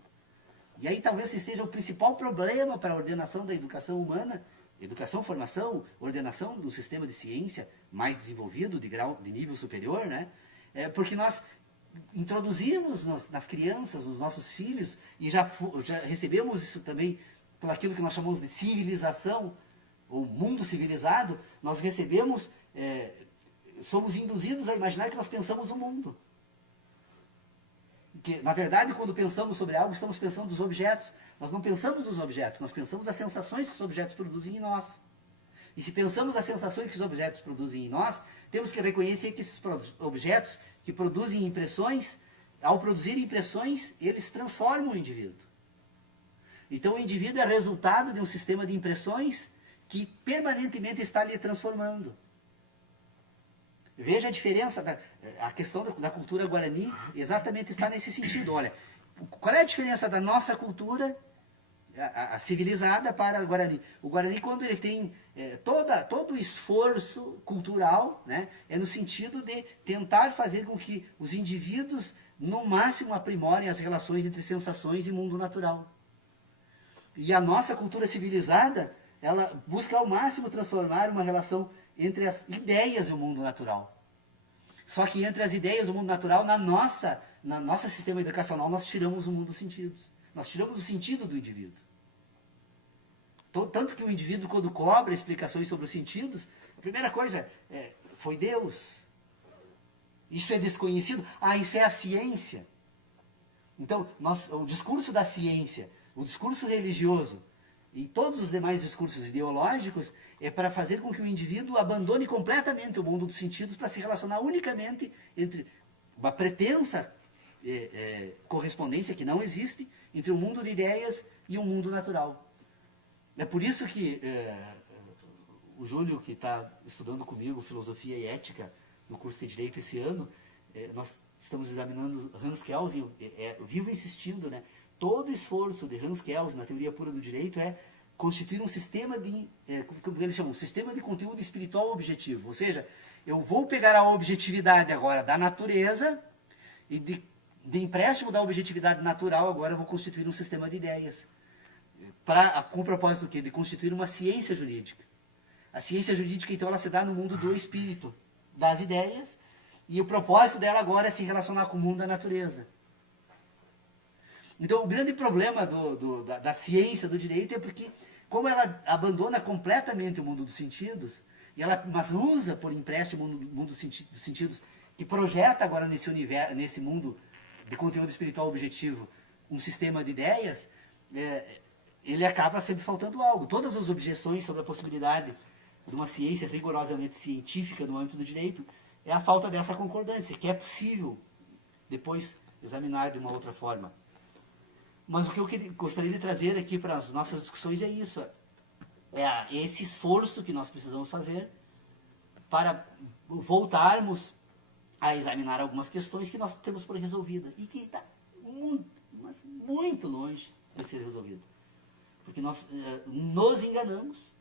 E aí talvez esse seja o principal problema para a ordenação da educação humana, educação, formação, ordenação do sistema de ciência mais desenvolvido, de nível superior, né? Porque nós introduzimos nas crianças, nos nossos filhos, e já recebemos isso também por aquilo que nós chamamos de civilização, ou mundo civilizado, nós recebemos, somos induzidos a imaginar que nós pensamos o mundo. Que, na verdade, quando pensamos sobre algo, estamos pensando os objetos. Nós não pensamos os objetos, nós pensamos as sensações que os objetos produzem em nós. E se pensamos as sensações que os objetos produzem em nós, temos que reconhecer que esses objetos que produzem impressões, ao produzir impressões, eles transformam o indivíduo. Então o indivíduo é resultado de um sistema de impressões que permanentemente está lhe transformando. Veja a diferença, a questão da cultura guarani exatamente está nesse sentido. Olha, qual é a diferença da nossa cultura, a civilizada, para o Guarani? O Guarani, quando ele tem todo o esforço cultural, né, é no sentido de tentar fazer com que os indivíduos, no máximo, aprimorem as relações entre sensações e mundo natural. E a nossa cultura civilizada, ela busca ao máximo transformar uma relação entre as ideias e o mundo natural. Só que entre as ideias e o mundo natural, na nosso sistema educacional, nós tiramos o mundo dos sentidos. Nós tiramos o sentido do indivíduo. Tanto que o indivíduo, quando cobra explicações sobre os sentidos, a primeira coisa foi Deus. Isso é desconhecido. Isso é a ciência. Então, o discurso da ciência, o discurso religioso e todos os demais discursos ideológicos é para fazer com que o indivíduo abandone completamente o mundo dos sentidos para se relacionar unicamente entre uma pretensa correspondência que não existe entre o mundo de ideias e o mundo natural. É por isso que o Júlio, que está estudando comigo filosofia e ética no curso de Direito esse ano, nós estamos examinando Hans Kelsen, vivo insistindo, né? Todo esforço de Hans Kelsen na teoria pura do direito é constituir um sistema como eles chamam, um sistema de conteúdo espiritual objetivo. Ou seja, eu vou pegar a objetividade agora da natureza e de empréstimo da objetividade natural, agora eu vou constituir um sistema de ideias. Com o propósito do quê? De constituir uma ciência jurídica. A ciência jurídica, então, ela se dá no mundo do espírito, das ideias, e o propósito dela agora é se relacionar com o mundo da natureza. Então, o grande problema da ciência do direito é porque, como ela abandona completamente o mundo dos sentidos, mas usa por empréstimo o mundo dos sentidos, que projeta agora nesse mundo de conteúdo espiritual objetivo, um sistema de ideias, ele acaba sempre faltando algo. Todas as objeções sobre a possibilidade de uma ciência rigorosamente científica no âmbito do direito é a falta dessa concordância, que é possível depois examinar de uma outra forma. Mas o que eu gostaria de trazer aqui para as nossas discussões é isso. esse esforço que nós precisamos fazer para voltarmos a examinar algumas questões que nós temos por resolvida e que está muito, mas muito longe de ser resolvido. Porque nós nos enganamos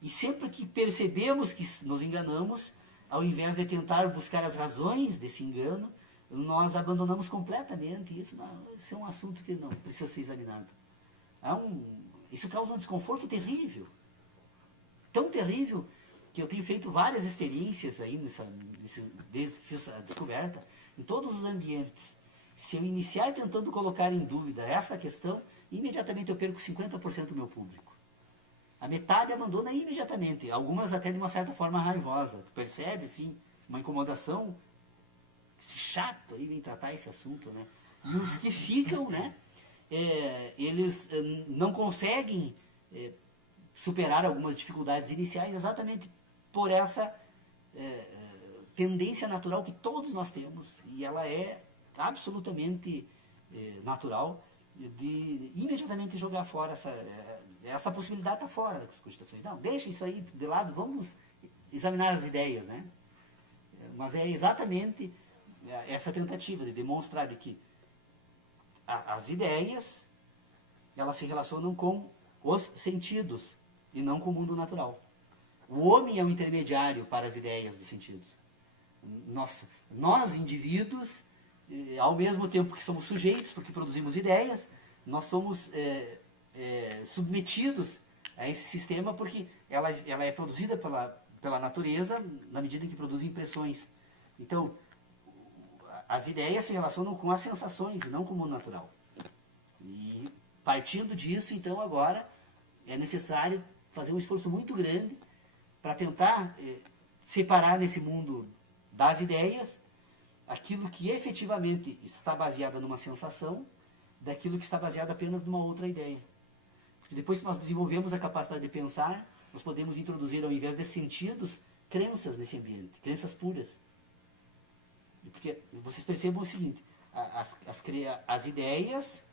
e sempre que percebemos que nos enganamos, ao invés de tentar buscar as razões desse engano, nós abandonamos completamente isso. Não, isso é um assunto que não precisa ser examinado. Isso causa um desconforto terrível. Tão terrível que eu tenho feito várias experiências aí desde que fiz a descoberta, em todos os ambientes. Se eu iniciar tentando colocar em dúvida esta questão, imediatamente eu perco 50% do meu público. A metade abandona imediatamente, algumas até de uma certa forma raivosa. Tu percebe, sim, uma incomodação. Esse chato aí vem tratar esse assunto, né? E os que ficam, né? Eles não conseguem superar algumas dificuldades iniciais exatamente por essa tendência natural que todos nós temos, e ela é absolutamente natural, de imediatamente jogar fora essa possibilidade está fora das cogitações. Não, deixa isso aí de lado, vamos examinar as ideias, né? Mas é exatamente essa tentativa de demonstrar de que as ideias, elas se relacionam com os sentidos e não com o mundo natural. O homem é o intermediário para as ideias dos sentidos. Nós indivíduos, ao mesmo tempo que somos sujeitos, porque produzimos ideias, nós somos submetidos a esse sistema porque ela é produzida pela natureza na medida em que produz impressões. Então, as ideias se relacionam com as sensações e não com o mundo natural. E partindo disso, então, agora é necessário fazer um esforço muito grande para tentar separar nesse mundo das ideias aquilo que efetivamente está baseado numa sensação daquilo que está baseado apenas numa outra ideia. Porque depois que nós desenvolvemos a capacidade de pensar, nós podemos introduzir, ao invés de sentidos, crenças nesse ambiente, crenças puras. Porque vocês percebam o seguinte, as ideias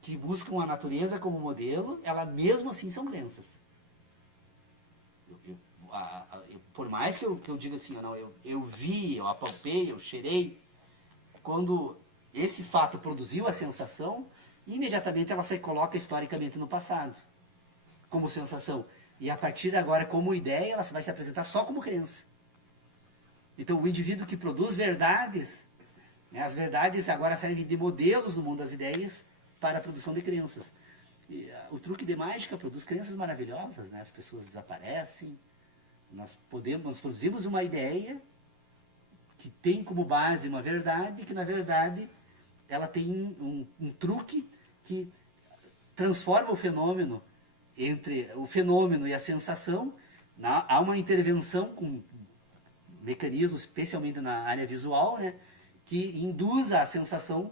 que buscam a natureza como modelo, elas mesmo assim são crenças. Por mais que eu diga assim, não, eu vi, eu apalpei, eu cheirei, quando esse fato produziu a sensação, imediatamente ela se coloca historicamente no passado, como sensação. E a partir de agora, como ideia, ela vai se apresentar só como crença. Então, o indivíduo que produz verdades, né, as verdades agora servem de modelos no mundo das ideias para a produção de crenças. E, o truque de mágica produz crenças maravilhosas, né? As pessoas desaparecem, nós produzimos uma ideia que tem como base uma verdade, que na verdade ela tem um truque que transforma o fenômeno, entre o fenômeno e a sensação. Há uma intervenção com mecanismos, especialmente na área visual, né, que induz a sensação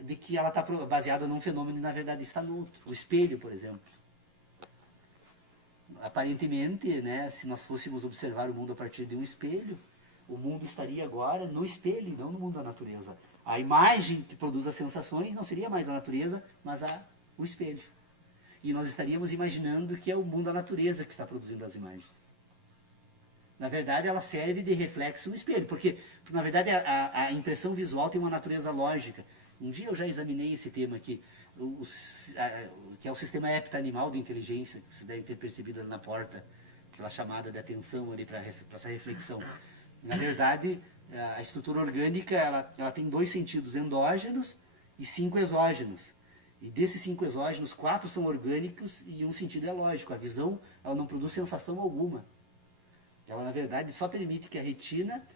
de que ela está baseada num fenômeno e na verdade está no outro. O espelho, por exemplo. Aparentemente, né, se nós fôssemos observar o mundo a partir de um espelho, o mundo estaria agora no espelho e não no mundo da natureza. A imagem que produz as sensações não seria mais a natureza, mas o espelho. E nós estaríamos imaginando que é o mundo da natureza que está produzindo as imagens. Na verdade, ela serve de reflexo no espelho, porque, na verdade, a impressão visual tem uma natureza lógica. Um dia eu já examinei esse tema aqui, que é o sistema hepta-animal de inteligência, que você deve ter percebido ali na porta, aquela chamada de atenção ali para essa reflexão. Na verdade, a estrutura orgânica ela tem 2 sentidos endógenos e 5 exógenos. E desses 5 exógenos, 4 são orgânicos e um sentido é lógico. A visão ela não produz sensação alguma. Ela, na verdade, só permite que a retina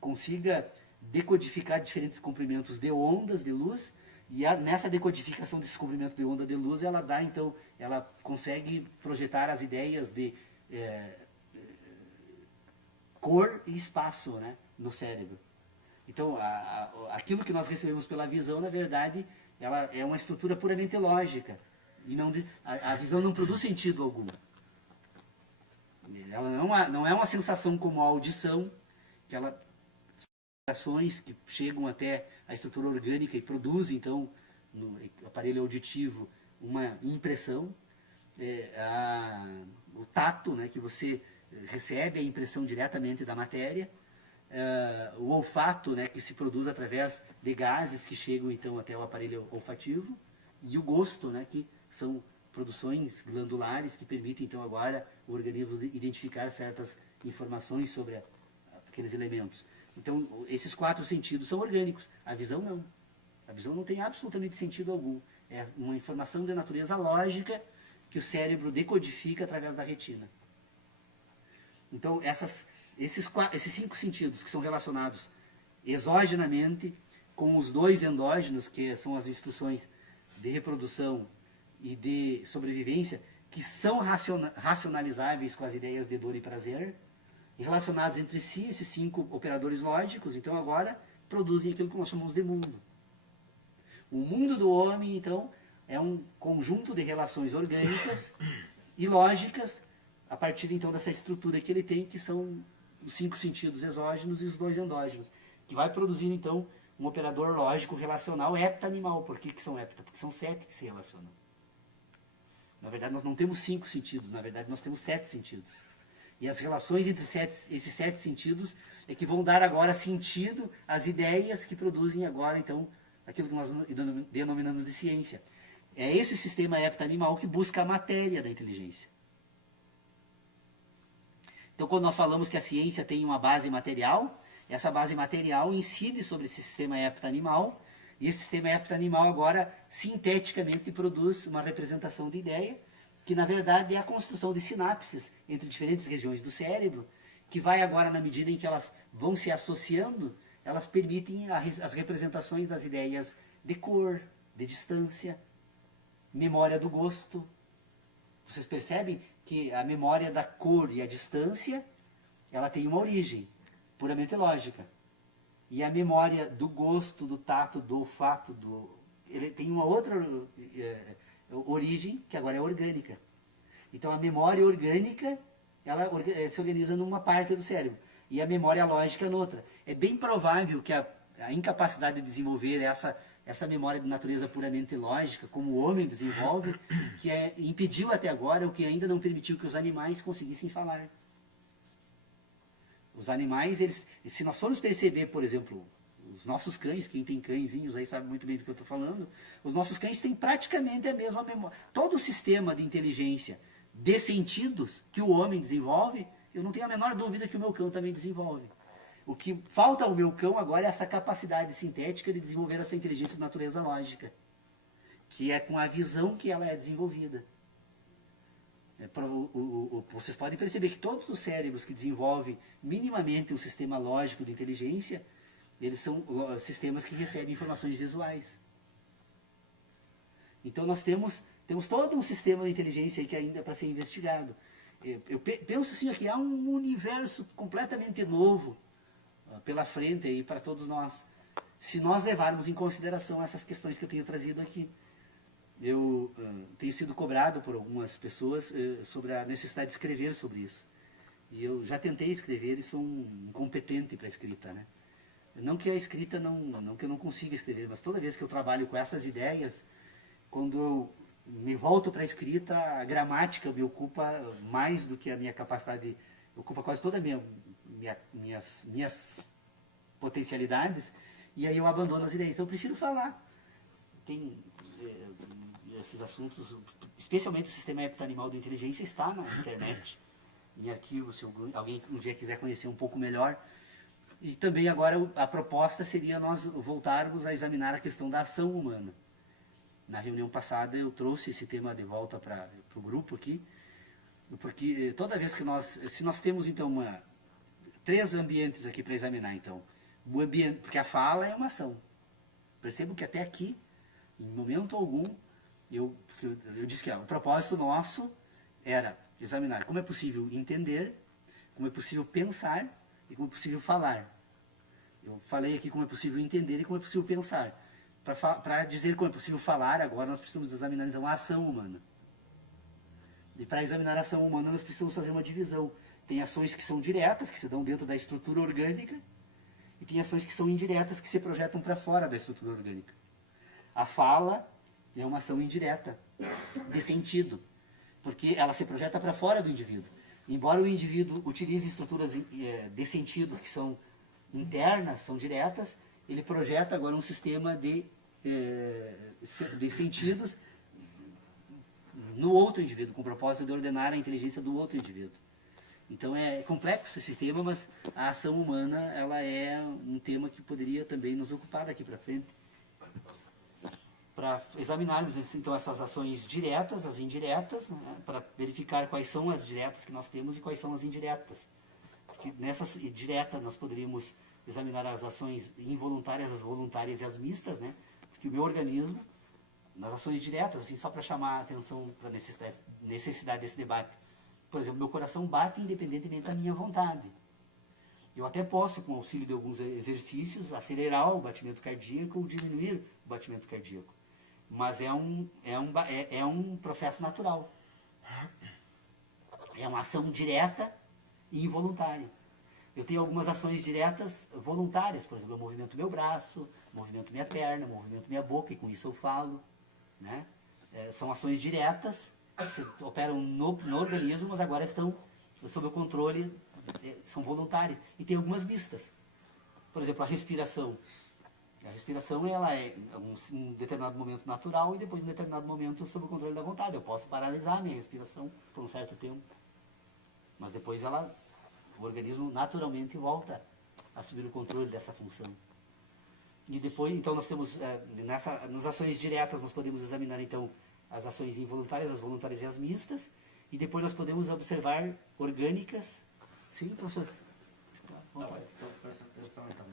consiga decodificar diferentes comprimentos de ondas de luz, e nessa decodificação desses comprimentos de onda de luz, ela dá, então, ela consegue projetar as ideias de cor e espaço, né, no cérebro. Então, aquilo que nós recebemos pela visão, na verdade, ela é uma estrutura puramente lógica. E a visão não produz sentido algum. Ela não é uma sensação como a audição, que ela ações que chegam até a estrutura orgânica e produzem, então, no aparelho auditivo, uma impressão. o tato, né, que você recebe a impressão diretamente da matéria, o olfato, né, que se produz através de gases que chegam então até o aparelho olfativo, e o gosto, né, que são produções glandulares que permitem então agora o organismo identificar certas informações sobre aqueles elementos. Então, esses 4 sentidos são orgânicos. A visão não. A visão não tem absolutamente sentido algum. É uma informação de natureza lógica que o cérebro decodifica através da retina. Então, esses 5 sentidos que são relacionados exogenamente com os 2 endógenos, que são as instruções de reprodução e de sobrevivência, que são racionalizáveis com as ideias de dor e prazer, e relacionados entre si, esses 5 operadores lógicos, então agora produzem aquilo que nós chamamos de mundo. O mundo do homem, então, é um conjunto de relações orgânicas e lógicas, a partir então dessa estrutura que ele tem, que são os 5 sentidos exógenos e os 2 endógenos, que vai produzir então um operador lógico relacional hepta-animal. Por que são hepta? Porque são 7 que se relacionam. Na verdade, nós não temos 5 sentidos, na verdade, nós temos 7 sentidos. E as relações entre esses 7 sentidos é que vão dar agora sentido às ideias que produzem agora, então, aquilo que nós denominamos de ciência. É esse sistema hepta-animal que busca a matéria da inteligência. Então, quando nós falamos que a ciência tem uma base material, essa base material incide sobre esse sistema hepta-animal, e esse sistema hepta-animal agora, sinteticamente, produz uma representação de ideia, que na verdade é a construção de sinapses entre diferentes regiões do cérebro, que vai agora, na medida em que elas vão se associando, elas permitem as representações das ideias de cor, de distância, memória do gosto. Vocês percebem que a memória da cor e a distância, ela tem uma origem puramente lógica. E a memória do gosto, do tato, do olfato, ele tem uma outra origem, que agora é orgânica. Então a memória orgânica, ela se organiza numa parte do cérebro, e a memória lógica noutra. É bem provável que a incapacidade de desenvolver essa memória de natureza puramente lógica, como o homem desenvolve, que impediu até agora, o que ainda não permitiu que os animais conseguissem falar. Os animais, se nós formos perceber, por exemplo, os nossos cães, quem tem cãezinhos aí sabe muito bem do que eu estou falando, os nossos cães têm praticamente a mesma memória. Todo o sistema de inteligência de sentidos que o homem desenvolve, eu não tenho a menor dúvida que o meu cão também desenvolve. O que falta ao meu cão agora é essa capacidade sintética de desenvolver essa inteligência de natureza lógica, que é com a visão que ela é desenvolvida. Vocês podem perceber que todos os cérebros que desenvolvem minimamente um sistema lógico de inteligência, eles são sistemas que recebem informações visuais. Então nós temos todo um sistema de inteligência aí que ainda é para ser investigado. Eu penso assim, que há um universo completamente novo pela frente aí para todos nós, se nós levarmos em consideração essas questões que eu tenho trazido aqui. Eu tenho sido cobrado por algumas pessoas sobre a necessidade de escrever sobre isso. E eu já tentei escrever e sou um incompetente para a escrita, né? Não que a escrita não que eu não consiga escrever, mas toda vez que eu trabalho com essas ideias, quando eu me volto para a escrita, a gramática me ocupa mais do que a minha capacidade, ocupa quase toda a minhas potencialidades, e aí eu abandono as ideias. Então eu prefiro falar. Tem esses assuntos, especialmente o sistema hepta-animal de inteligência, está na internet, em arquivos, se alguém um dia quiser conhecer um pouco melhor. E também agora a proposta seria nós voltarmos a examinar a questão da ação humana. Na reunião passada eu trouxe esse tema de volta para o grupo aqui, porque toda vez que se nós temos então 3 ambientes aqui para examinar, então, o ambiente, porque a fala é uma ação. Percebo que até aqui, em momento algum, eu disse que o propósito nosso era examinar como é possível entender, como é possível pensar e como é possível falar. Eu falei aqui como é possível entender e como é possível pensar. Para dizer como é possível falar, agora nós precisamos examinar então a ação humana. E para examinar a ação humana nós precisamos fazer uma divisão. Tem ações que são diretas, que se dão dentro da estrutura orgânica, e tem ações que são indiretas, que se projetam para fora da estrutura orgânica. A fala é uma ação indireta, de sentido. porque ela se projeta para fora do indivíduo. Embora o indivíduo utilize estruturas de sentidos que são internas, são diretas, ele projeta agora um sistema de sentidos no outro indivíduo, com o propósito de ordenar a inteligência do outro indivíduo. Então é complexo esse tema, mas a ação humana ela é um tema que poderia também nos ocupar daqui para frente, para examinarmos então essas ações diretas, as indiretas, né, para verificar quais são as diretas que nós temos e quais são as indiretas. Porque nessas diretas nós poderíamos examinar as ações involuntárias, as voluntárias e as mistas, né? Porque o meu organismo, nas ações diretas, assim, só para chamar a atenção para a necessidade desse debate, por exemplo, meu coração bate independentemente da minha vontade. Eu até posso, com o auxílio de alguns exercícios, acelerar o batimento cardíaco ou diminuir o batimento cardíaco. Mas é um processo natural. É uma ação direta e involuntária. Eu tenho algumas ações diretas voluntárias, por exemplo, eu movimento meu braço, movimento minha perna, movimento minha boca, e com isso eu falo. Né? São ações diretas que operam no organismo, mas agora estão sob o controle, são voluntárias. E tem algumas mistas. Por exemplo, a respiração. A respiração ela é um determinado momento natural e depois um determinado momento sob o controle da vontade. Eu posso paralisar a minha respiração por um certo tempo. Mas depois o organismo naturalmente volta a assumir o controle dessa função. E depois, então nós temos, nas ações diretas nós podemos examinar então as ações involuntárias, as voluntárias e as mistas. E depois nós podemos observar orgânicas. Sim, professor? Então, por essa questão, então,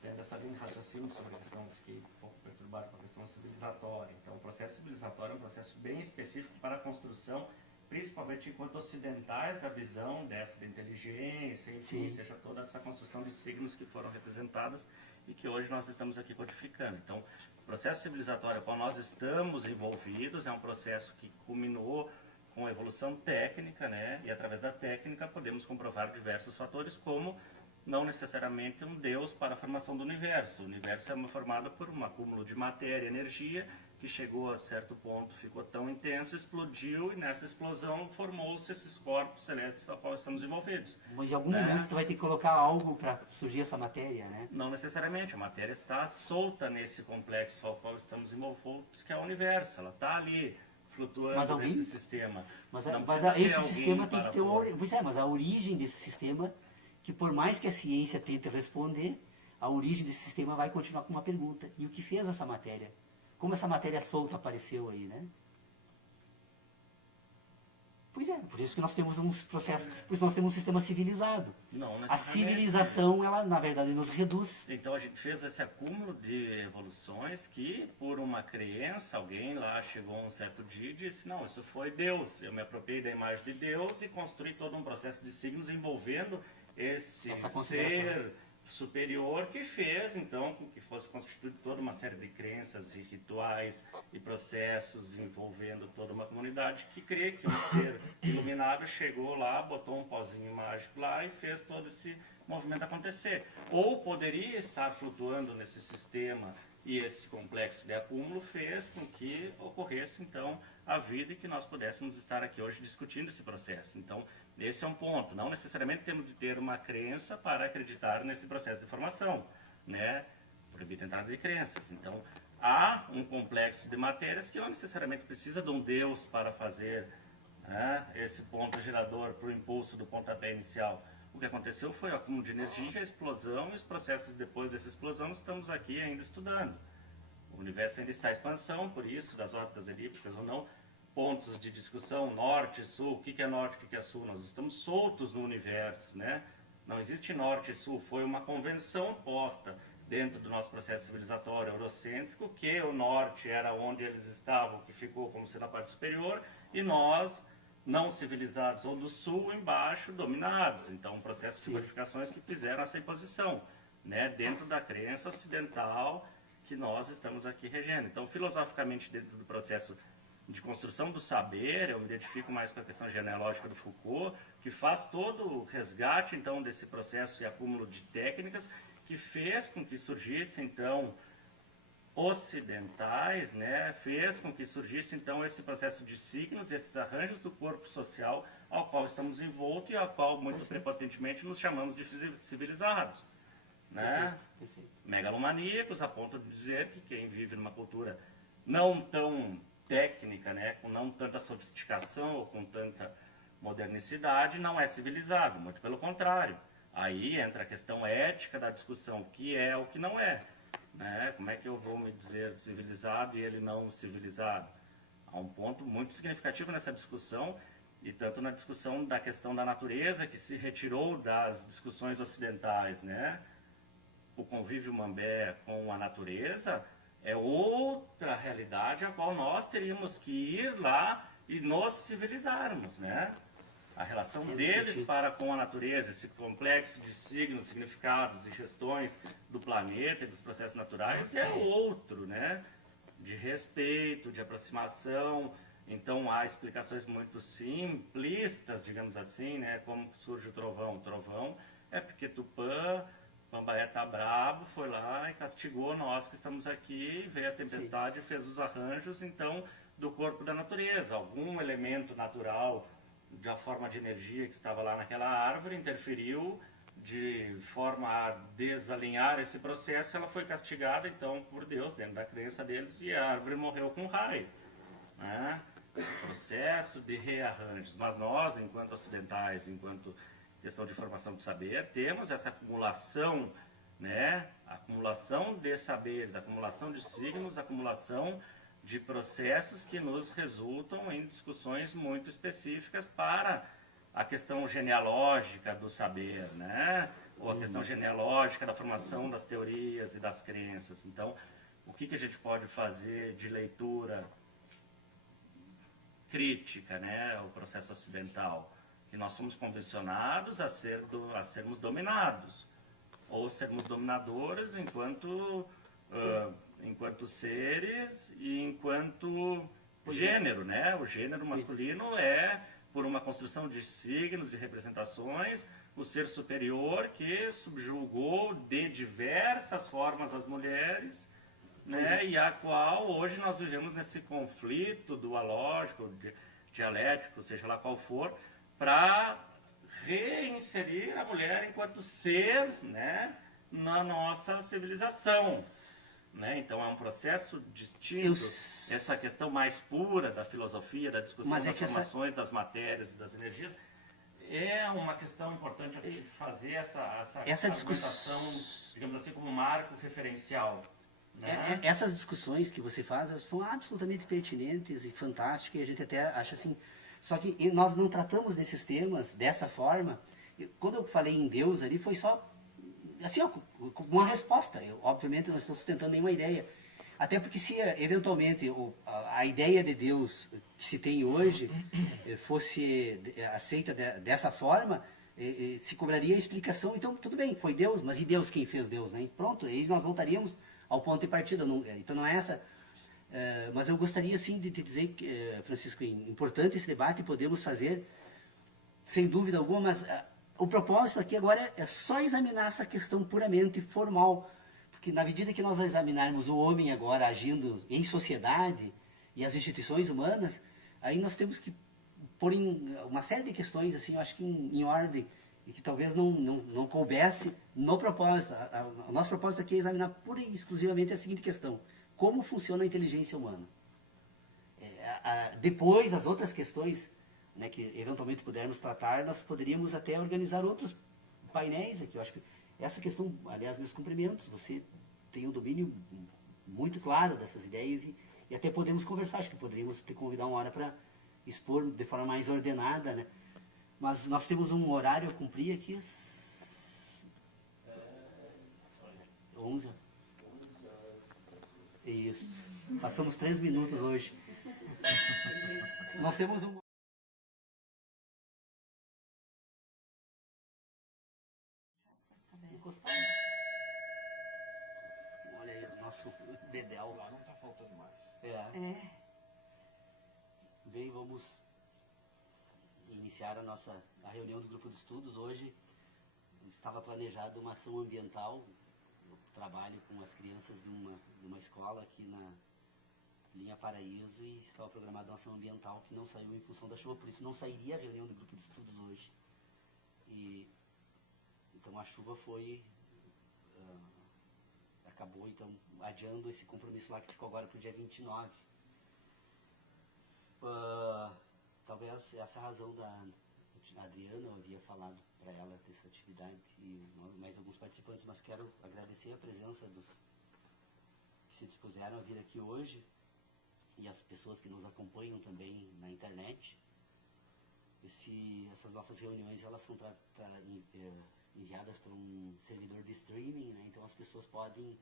tendo essa linha de raciocínio sobre a questão, fiquei um pouco perturbado com a questão civilizatória. Então, o processo civilizatório é um processo bem específico para a construção, principalmente enquanto ocidentais, da visão da inteligência, enfim, seja toda essa construção de signos que foram representadas e que hoje nós estamos aqui codificando. Então, o processo civilizatório ao qual nós estamos envolvidos é um processo que culminou com a evolução técnica, né? E através da técnica podemos comprovar diversos fatores, como não necessariamente um Deus para a formação do universo. O universo é formado por um acúmulo de matéria e energia que chegou a certo ponto, ficou tão intenso, explodiu, e nessa explosão formou-se esses corpos celestes ao qual estamos envolvidos. Mas em algum momento tu vai ter que colocar algo para surgir essa matéria, né? Não necessariamente, a matéria está solta nesse complexo ao qual estamos envolvidos, que é o universo. Ela está ali, flutuando nesse sistema. Mas esse sistema tem que ter uma origem. Pois é, mas a origem desse sistema, que por mais que a ciência tente responder, a origem desse sistema vai continuar com uma pergunta. E o que fez essa matéria? Como essa matéria solta apareceu aí, né? Pois é, por isso que nós temos um processo, por isso nós temos um sistema civilizado. A civilização, ela, na verdade, nos reduz. Então a gente fez esse acúmulo de evoluções que, por uma crença, alguém lá chegou um certo dia e disse, não, isso foi Deus. Eu me apropriei da imagem de Deus e construí todo um processo de signos envolvendo esse ser superior que fez, então, com que fosse constituída toda uma série de crenças e rituais e processos envolvendo toda uma comunidade que crê que um ser iluminado chegou lá, botou um pozinho mágico lá e fez todo esse movimento acontecer. Ou poderia estar flutuando nesse sistema e esse complexo de acúmulo fez com que ocorresse, então, a vida e que nós pudéssemos estar aqui hoje discutindo esse processo. Então, esse é um ponto. Não necessariamente temos de ter uma crença para acreditar nesse processo de formação, né? Proibida a entrada de crenças. Então, há um complexo de matérias que não necessariamente precisa de um Deus para fazer, né, esse ponto gerador para o impulso do pontapé inicial. O que aconteceu foi o acúmulo de energia, a explosão, e os processos depois dessa explosão estamos aqui ainda estudando. O universo ainda está em expansão, por isso, das órbitas elípticas ou não, pontos de discussão, norte, sul, o que é norte, o que é sul, nós estamos soltos no universo, né? Não existe norte e sul, foi uma convenção posta dentro do nosso processo civilizatório eurocêntrico, que o norte era onde eles estavam, que ficou como sendo a parte superior, e nós, não civilizados, ou do sul, embaixo, dominados. Então, um processo de modificações que fizeram essa imposição, né? Dentro da crença ocidental que nós estamos aqui regendo. Então, filosoficamente, dentro do processo de construção do saber, eu me identifico mais com a questão genealógica do Foucault, que faz todo o resgate, então, desse processo e acúmulo de técnicas, que fez com que surgisse, então, ocidentais, né, fez com que surgisse então esse processo de signos, esses arranjos do corpo social ao qual estamos envoltos e ao qual muito prepotentemente nos chamamos de civilizados, né? Perfeito. Megalomaníacos, a ponto de dizer que quem vive numa cultura não tão técnica, né, com não tanta sofisticação ou com tanta modernicidade, não é civilizado, muito pelo contrário. Aí entra a questão ética da discussão, o que é, o que não é. Né? Como é que eu vou me dizer civilizado e ele não civilizado? Há um ponto muito significativo nessa discussão, e tanto na discussão da questão da natureza, que se retirou das discussões ocidentais, né? O convívio mambé com a natureza é outra realidade a qual nós teríamos que ir lá e nos civilizarmos, né? A relação deles para com a natureza, esse complexo de signos, significados e gestões do planeta e dos processos naturais é outro, né? De respeito, de aproximação. Então há explicações muito simplistas, digamos assim, né? Como surge o trovão. O trovão é porque Tupã, Pambaé tá brabo, foi lá e castigou nós que estamos aqui, veio a tempestade e fez os arranjos, então, do corpo da natureza. Algum elemento natural da forma de energia que estava lá naquela árvore interferiu de forma a desalinhar esse processo, ela foi castigada então por Deus dentro da crença deles e a árvore morreu com raio, né? Processo de rearranjos. Mas nós, enquanto ocidentais, enquanto questão de formação de saber, temos essa acumulação, né? Acumulação de saberes, acumulação de signos, acumulação de processos que nos resultam em discussões muito específicas para a questão genealógica do saber, né? Ou a questão genealógica da formação das teorias e das crenças. Então, o que a gente pode fazer de leitura crítica, né? O processo ocidental, que nós somos condicionados a sermos dominados, ou sermos dominadores enquanto seres e enquanto gênero, né? O gênero masculino é, por uma construção de signos, de representações, o ser superior que subjugou de diversas formas as mulheres, né? E a qual hoje nós vivemos nesse conflito dualógico, dialético, seja lá qual for, para reinserir a mulher enquanto ser, né, na nossa civilização. Né? Então é um processo distinto, essa questão mais pura da filosofia, da discussão das formações, das matérias e das energias, é uma questão importante a gente fazer essa discussão, digamos assim, como marco referencial. Né? Essas discussões que você faz são absolutamente pertinentes e fantásticas, e a gente até acha assim. Só que nós não tratamos desses temas dessa forma. Quando eu falei em Deus ali, foi só assim, ó, uma resposta. Obviamente não estou sustentando nenhuma ideia. Até porque se eventualmente a ideia de Deus que se tem hoje fosse aceita dessa forma, se cobraria a explicação. Então, tudo bem, foi Deus, mas e Deus quem fez Deus? Né? Pronto, aí nós voltaríamos ao ponto de partida. Então não é essa. Mas eu gostaria sim de te dizer, Francisco, importante esse debate, podemos fazer, sem dúvida alguma, mas o propósito aqui agora é só examinar essa questão puramente formal, porque na medida que nós examinarmos o homem agora agindo em sociedade e as instituições humanas, aí nós temos que pôr em uma série de questões, assim, eu acho que em ordem, e que talvez não coubesse no propósito. O nosso propósito aqui é examinar pura e exclusivamente a seguinte questão: como funciona a inteligência humana? Depois, as outras questões, né, que eventualmente pudermos tratar, nós poderíamos até organizar outros painéis aqui. Eu acho que essa questão, aliás, meus cumprimentos, você tem um domínio muito claro dessas ideias e até podemos conversar. Acho que poderíamos te convidar uma hora para expor de forma mais ordenada, né? Mas nós temos um horário a cumprir aqui às 11. Isso. Passamos 3 minutos hoje. Nós temos um... Encostado. Olha aí, o nosso dedéu. Lá não está faltando mais. Bem, vamos iniciar a reunião do grupo de estudos. Hoje estava planejada uma ação ambiental eu trabalho com as crianças de uma escola aqui na linha Paraíso e estava programada uma ação ambiental que não saiu em função da chuva, por isso não sairia a reunião do grupo de estudos hoje. E então a chuva foi, acabou então adiando esse compromisso lá que ficou agora para o dia 29. Talvez essa razão da Adriana, eu havia falado para ela dessa atividade e mais alguns participantes, mas quero agradecer a presença dos que se dispuseram a vir aqui hoje e as pessoas que nos acompanham também na internet. Essas nossas reuniões elas são enviadas para um servidor de streaming, né? Então as pessoas podem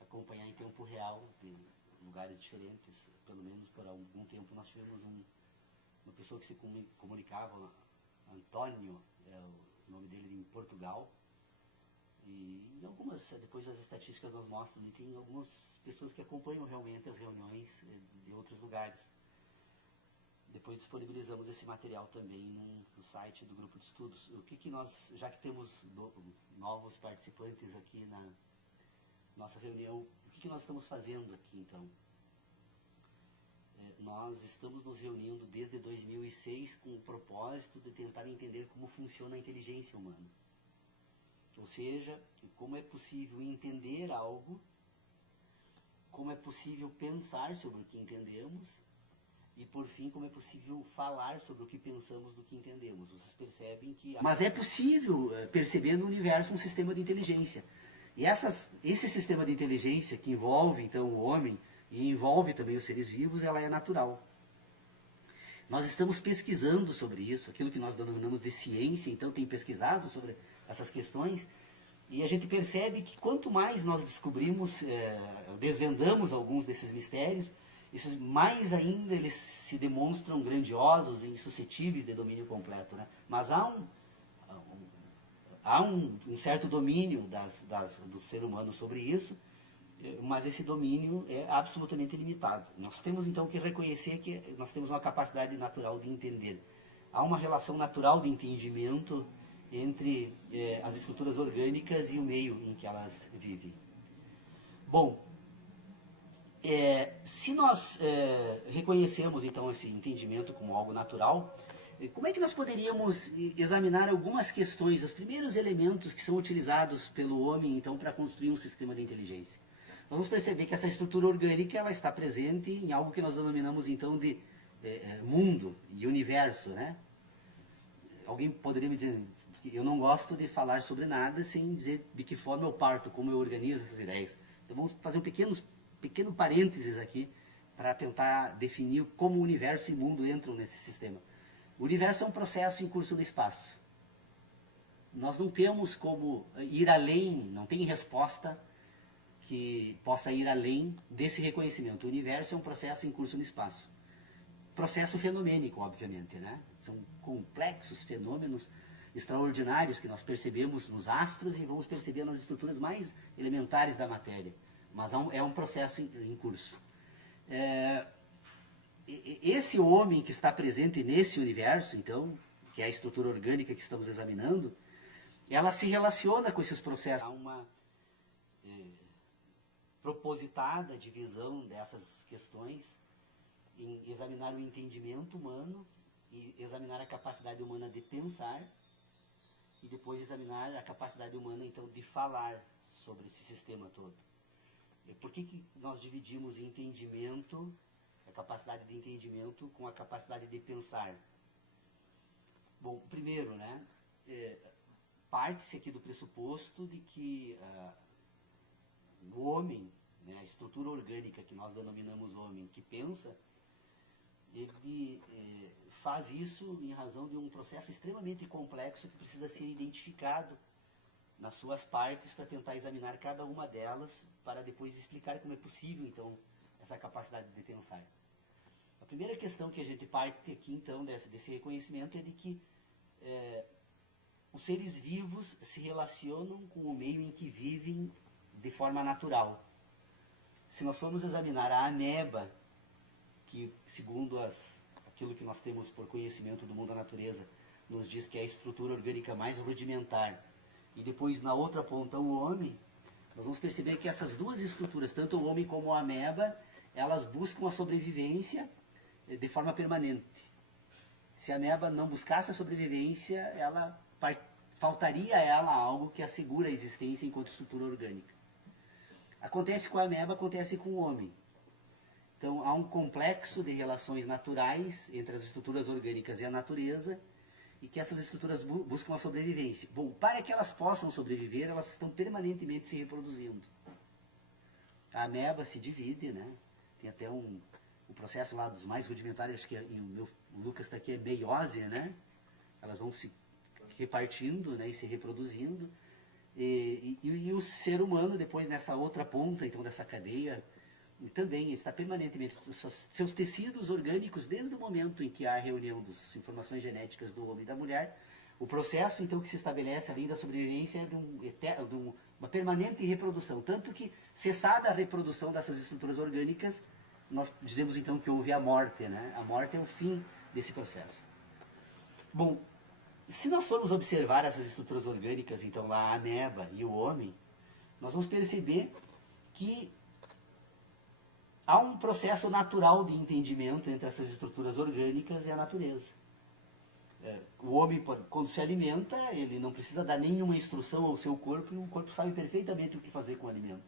acompanhar em tempo real de lugares diferentes. Pelo menos por algum tempo nós tivemos uma pessoa que se comunicava, Antônio, é o nome dele, em Portugal. E algumas, depois as estatísticas nos mostram, e tem algumas pessoas que acompanham realmente as reuniões de outros lugares. Depois disponibilizamos esse material também no site do grupo de estudos. O que nós, já que temos novos participantes aqui na nossa reunião, o que nós estamos fazendo aqui então? Nós estamos nos reunindo desde 2006 com o propósito de tentar entender como funciona a inteligência humana. Ou seja, como é possível entender algo, como é possível pensar sobre o que entendemos e, por fim, como é possível falar sobre o que pensamos do que entendemos. Vocês percebem que... Mas é possível perceber no universo um sistema de inteligência. E esse sistema de inteligência que envolve, então, o homem e envolve também os seres vivos, ela é natural. Nós estamos pesquisando sobre isso, aquilo que nós denominamos de ciência, então tem pesquisado sobre essas questões, e a gente percebe que quanto mais nós descobrimos, desvendamos alguns desses mistérios, mais ainda eles se demonstram grandiosos e insuscetíveis de domínio completo, né? Mas há um certo domínio do ser humano sobre isso, mas esse domínio é absolutamente limitado. Nós temos então que reconhecer que nós temos uma capacidade natural de entender. Há uma relação natural de entendimento entre as estruturas orgânicas e o meio em que elas vivem. Bom, se nós reconhecemos então esse entendimento como algo natural, como é que nós poderíamos examinar algumas questões, os primeiros elementos que são utilizados pelo homem então para construir um sistema de inteligência? Vamos perceber que essa estrutura orgânica ela está presente em algo que nós denominamos então de mundo e universo, né? Alguém poderia me dizer, eu não gosto de falar sobre nada sem dizer de que forma eu parto, como eu organizo essas ideias. Então vamos fazer um pequeno parênteses aqui para tentar definir como o universo e mundo entram nesse sistema. O universo é um processo em curso no espaço. Nós não temos como ir além, não tem resposta que possa ir além desse reconhecimento. O universo é um processo em curso no espaço. Processo fenomênico, obviamente, né? São complexos fenômenos extraordinários que nós percebemos nos astros e vamos perceber nas estruturas mais elementares da matéria. Mas é um processo em curso. Esse homem que está presente nesse universo, então, que é a estrutura orgânica que estamos examinando, ela se relaciona com esses processos. Há uma propositada divisão dessas questões em examinar o entendimento humano e examinar a capacidade humana de pensar e depois examinar a capacidade humana então de falar sobre esse sistema todo. Por que nós dividimos entendimento, a capacidade de entendimento com a capacidade de pensar? Bom, primeiro, né, parte-se aqui do pressuposto de que o homem, né, a estrutura orgânica que nós denominamos homem, que pensa, ele faz isso em razão de um processo extremamente complexo que precisa ser identificado nas suas partes para tentar examinar cada uma delas, para depois explicar como é possível, então, essa capacidade de pensar. A primeira questão que a gente parte aqui, então, desse reconhecimento é de que os seres vivos se relacionam com o meio em que vivem de forma natural. Se nós formos examinar a ameba, que segundo aquilo que nós temos por conhecimento do mundo da natureza, nos diz que é a estrutura orgânica mais rudimentar, e depois na outra ponta o homem, nós vamos perceber que essas duas estruturas, tanto o homem como a ameba, elas buscam a sobrevivência de forma permanente. Se a ameba não buscasse a sobrevivência, faltaria a ela algo que assegura a existência enquanto estrutura orgânica. Acontece com a ameba, acontece com o homem. Então, há um complexo de relações naturais entre as estruturas orgânicas e a natureza, e que essas estruturas buscam a sobrevivência. Bom, para que elas possam sobreviver, elas estão permanentemente se reproduzindo. A ameba se divide, né? Tem até um processo lá dos mais rudimentares, acho que o Lucas está aqui, é meiose, né? Elas vão se repartindo, né, e se reproduzindo. E o ser humano, depois nessa outra ponta, então, dessa cadeia, também está permanentemente, seus tecidos orgânicos, desde o momento em que há a reunião das informações genéticas do homem e da mulher, o processo, então, que se estabelece além da sobrevivência é de uma permanente reprodução. Tanto que, cessada a reprodução dessas estruturas orgânicas, nós dizemos, então, que houve a morte, né? A morte é o fim desse processo. Bom, se nós formos observar essas estruturas orgânicas, então, lá a ameba e o homem, nós vamos perceber que há um processo natural de entendimento entre essas estruturas orgânicas e a natureza. O homem, quando se alimenta, ele não precisa dar nenhuma instrução ao seu corpo, e o corpo sabe perfeitamente o que fazer com o alimento.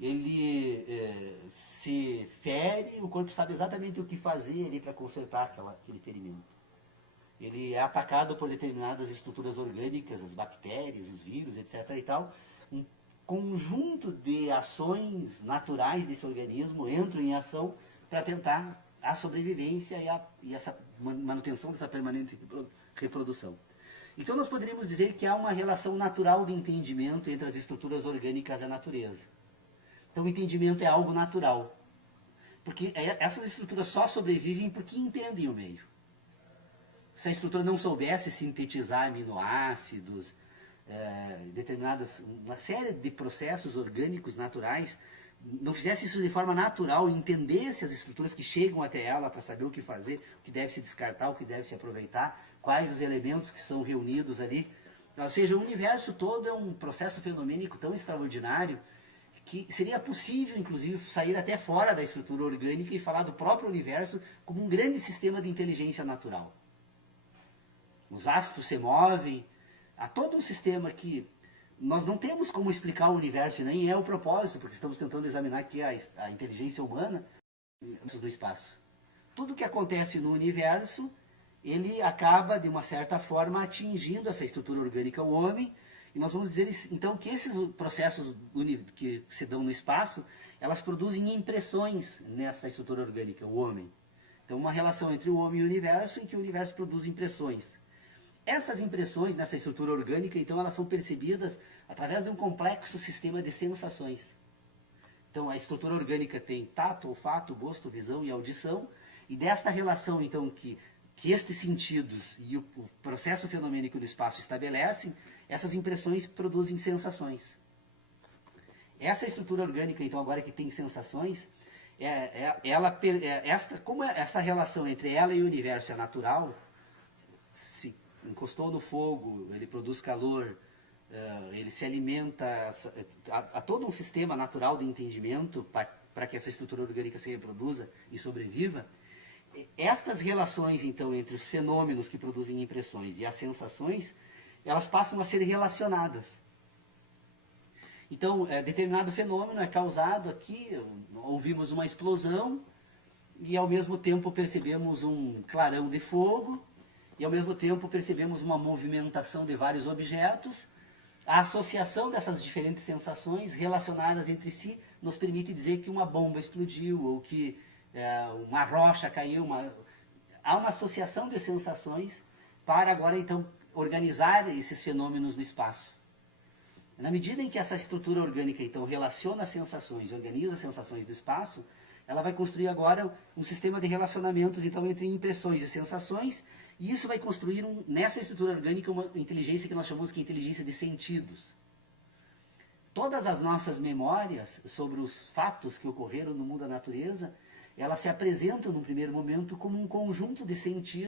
Ele se fere, o corpo sabe exatamente o que fazer ali para consertar aquele ferimento. Ele é atacado por determinadas estruturas orgânicas, as bactérias, os vírus, etc. e tal. Um conjunto de ações naturais desse organismo entram em ação para tentar a sobrevivência e essa manutenção dessa permanente reprodução. Então nós poderíamos dizer que há uma relação natural de entendimento entre as estruturas orgânicas e a natureza. Então o entendimento é algo natural. Porque essas estruturas só sobrevivem porque entendem o meio. Se a estrutura não soubesse sintetizar aminoácidos, uma série de processos orgânicos naturais, não fizesse isso de forma natural, entendesse as estruturas que chegam até ela para saber o que fazer, o que deve se descartar, o que deve se aproveitar, quais os elementos que são reunidos ali. Ou seja, o universo todo é um processo fenomênico tão extraordinário que seria possível, inclusive, sair até fora da estrutura orgânica e falar do próprio universo como um grande sistema de inteligência natural. Os astros se movem, há todo um sistema que nós não temos como explicar o universo, nem é o propósito, porque estamos tentando examinar aqui a inteligência humana do espaço. Tudo que acontece no universo, ele acaba, de uma certa forma, atingindo essa estrutura orgânica, o homem, e nós vamos dizer, então, que esses processos que se dão no espaço, elas produzem impressões nessa estrutura orgânica, o homem. Então, uma relação entre o homem e o universo, em que o universo produz impressões. Essas impressões nessa estrutura orgânica, então, elas são percebidas através de um complexo sistema de sensações. Então, a estrutura orgânica tem tato, olfato, gosto, visão e audição, e desta relação, então, que estes sentidos e o processo fenomênico do espaço estabelecem, essas impressões produzem sensações. Essa estrutura orgânica, então, agora que tem sensações, como essa relação entre ela e o universo é natural, se encostou no fogo, ele produz calor, ele se alimenta, há todo um sistema natural de entendimento para que essa estrutura orgânica se reproduza e sobreviva. Estas relações, então, entre os fenômenos que produzem impressões e as sensações, elas passam a ser relacionadas. Então, determinado fenômeno é causado aqui, ouvimos uma explosão, e ao mesmo tempo percebemos um clarão de fogo, e ao mesmo tempo percebemos uma movimentação de vários objetos. A associação dessas diferentes sensações relacionadas entre si nos permite dizer que uma bomba explodiu, ou que uma rocha caiu. Há uma associação de sensações para agora, então, organizar esses fenômenos no espaço. Na medida em que essa estrutura orgânica, então, relaciona as sensações, organiza as sensações do espaço, ela vai construir agora um sistema de relacionamentos, então, entre impressões e sensações, e isso vai construir, nessa estrutura orgânica, uma inteligência que nós chamamos de inteligência de sentidos. Todas as nossas memórias sobre os fatos que ocorreram no mundo da natureza, elas se apresentam, num primeiro momento, como um conjunto de sentidos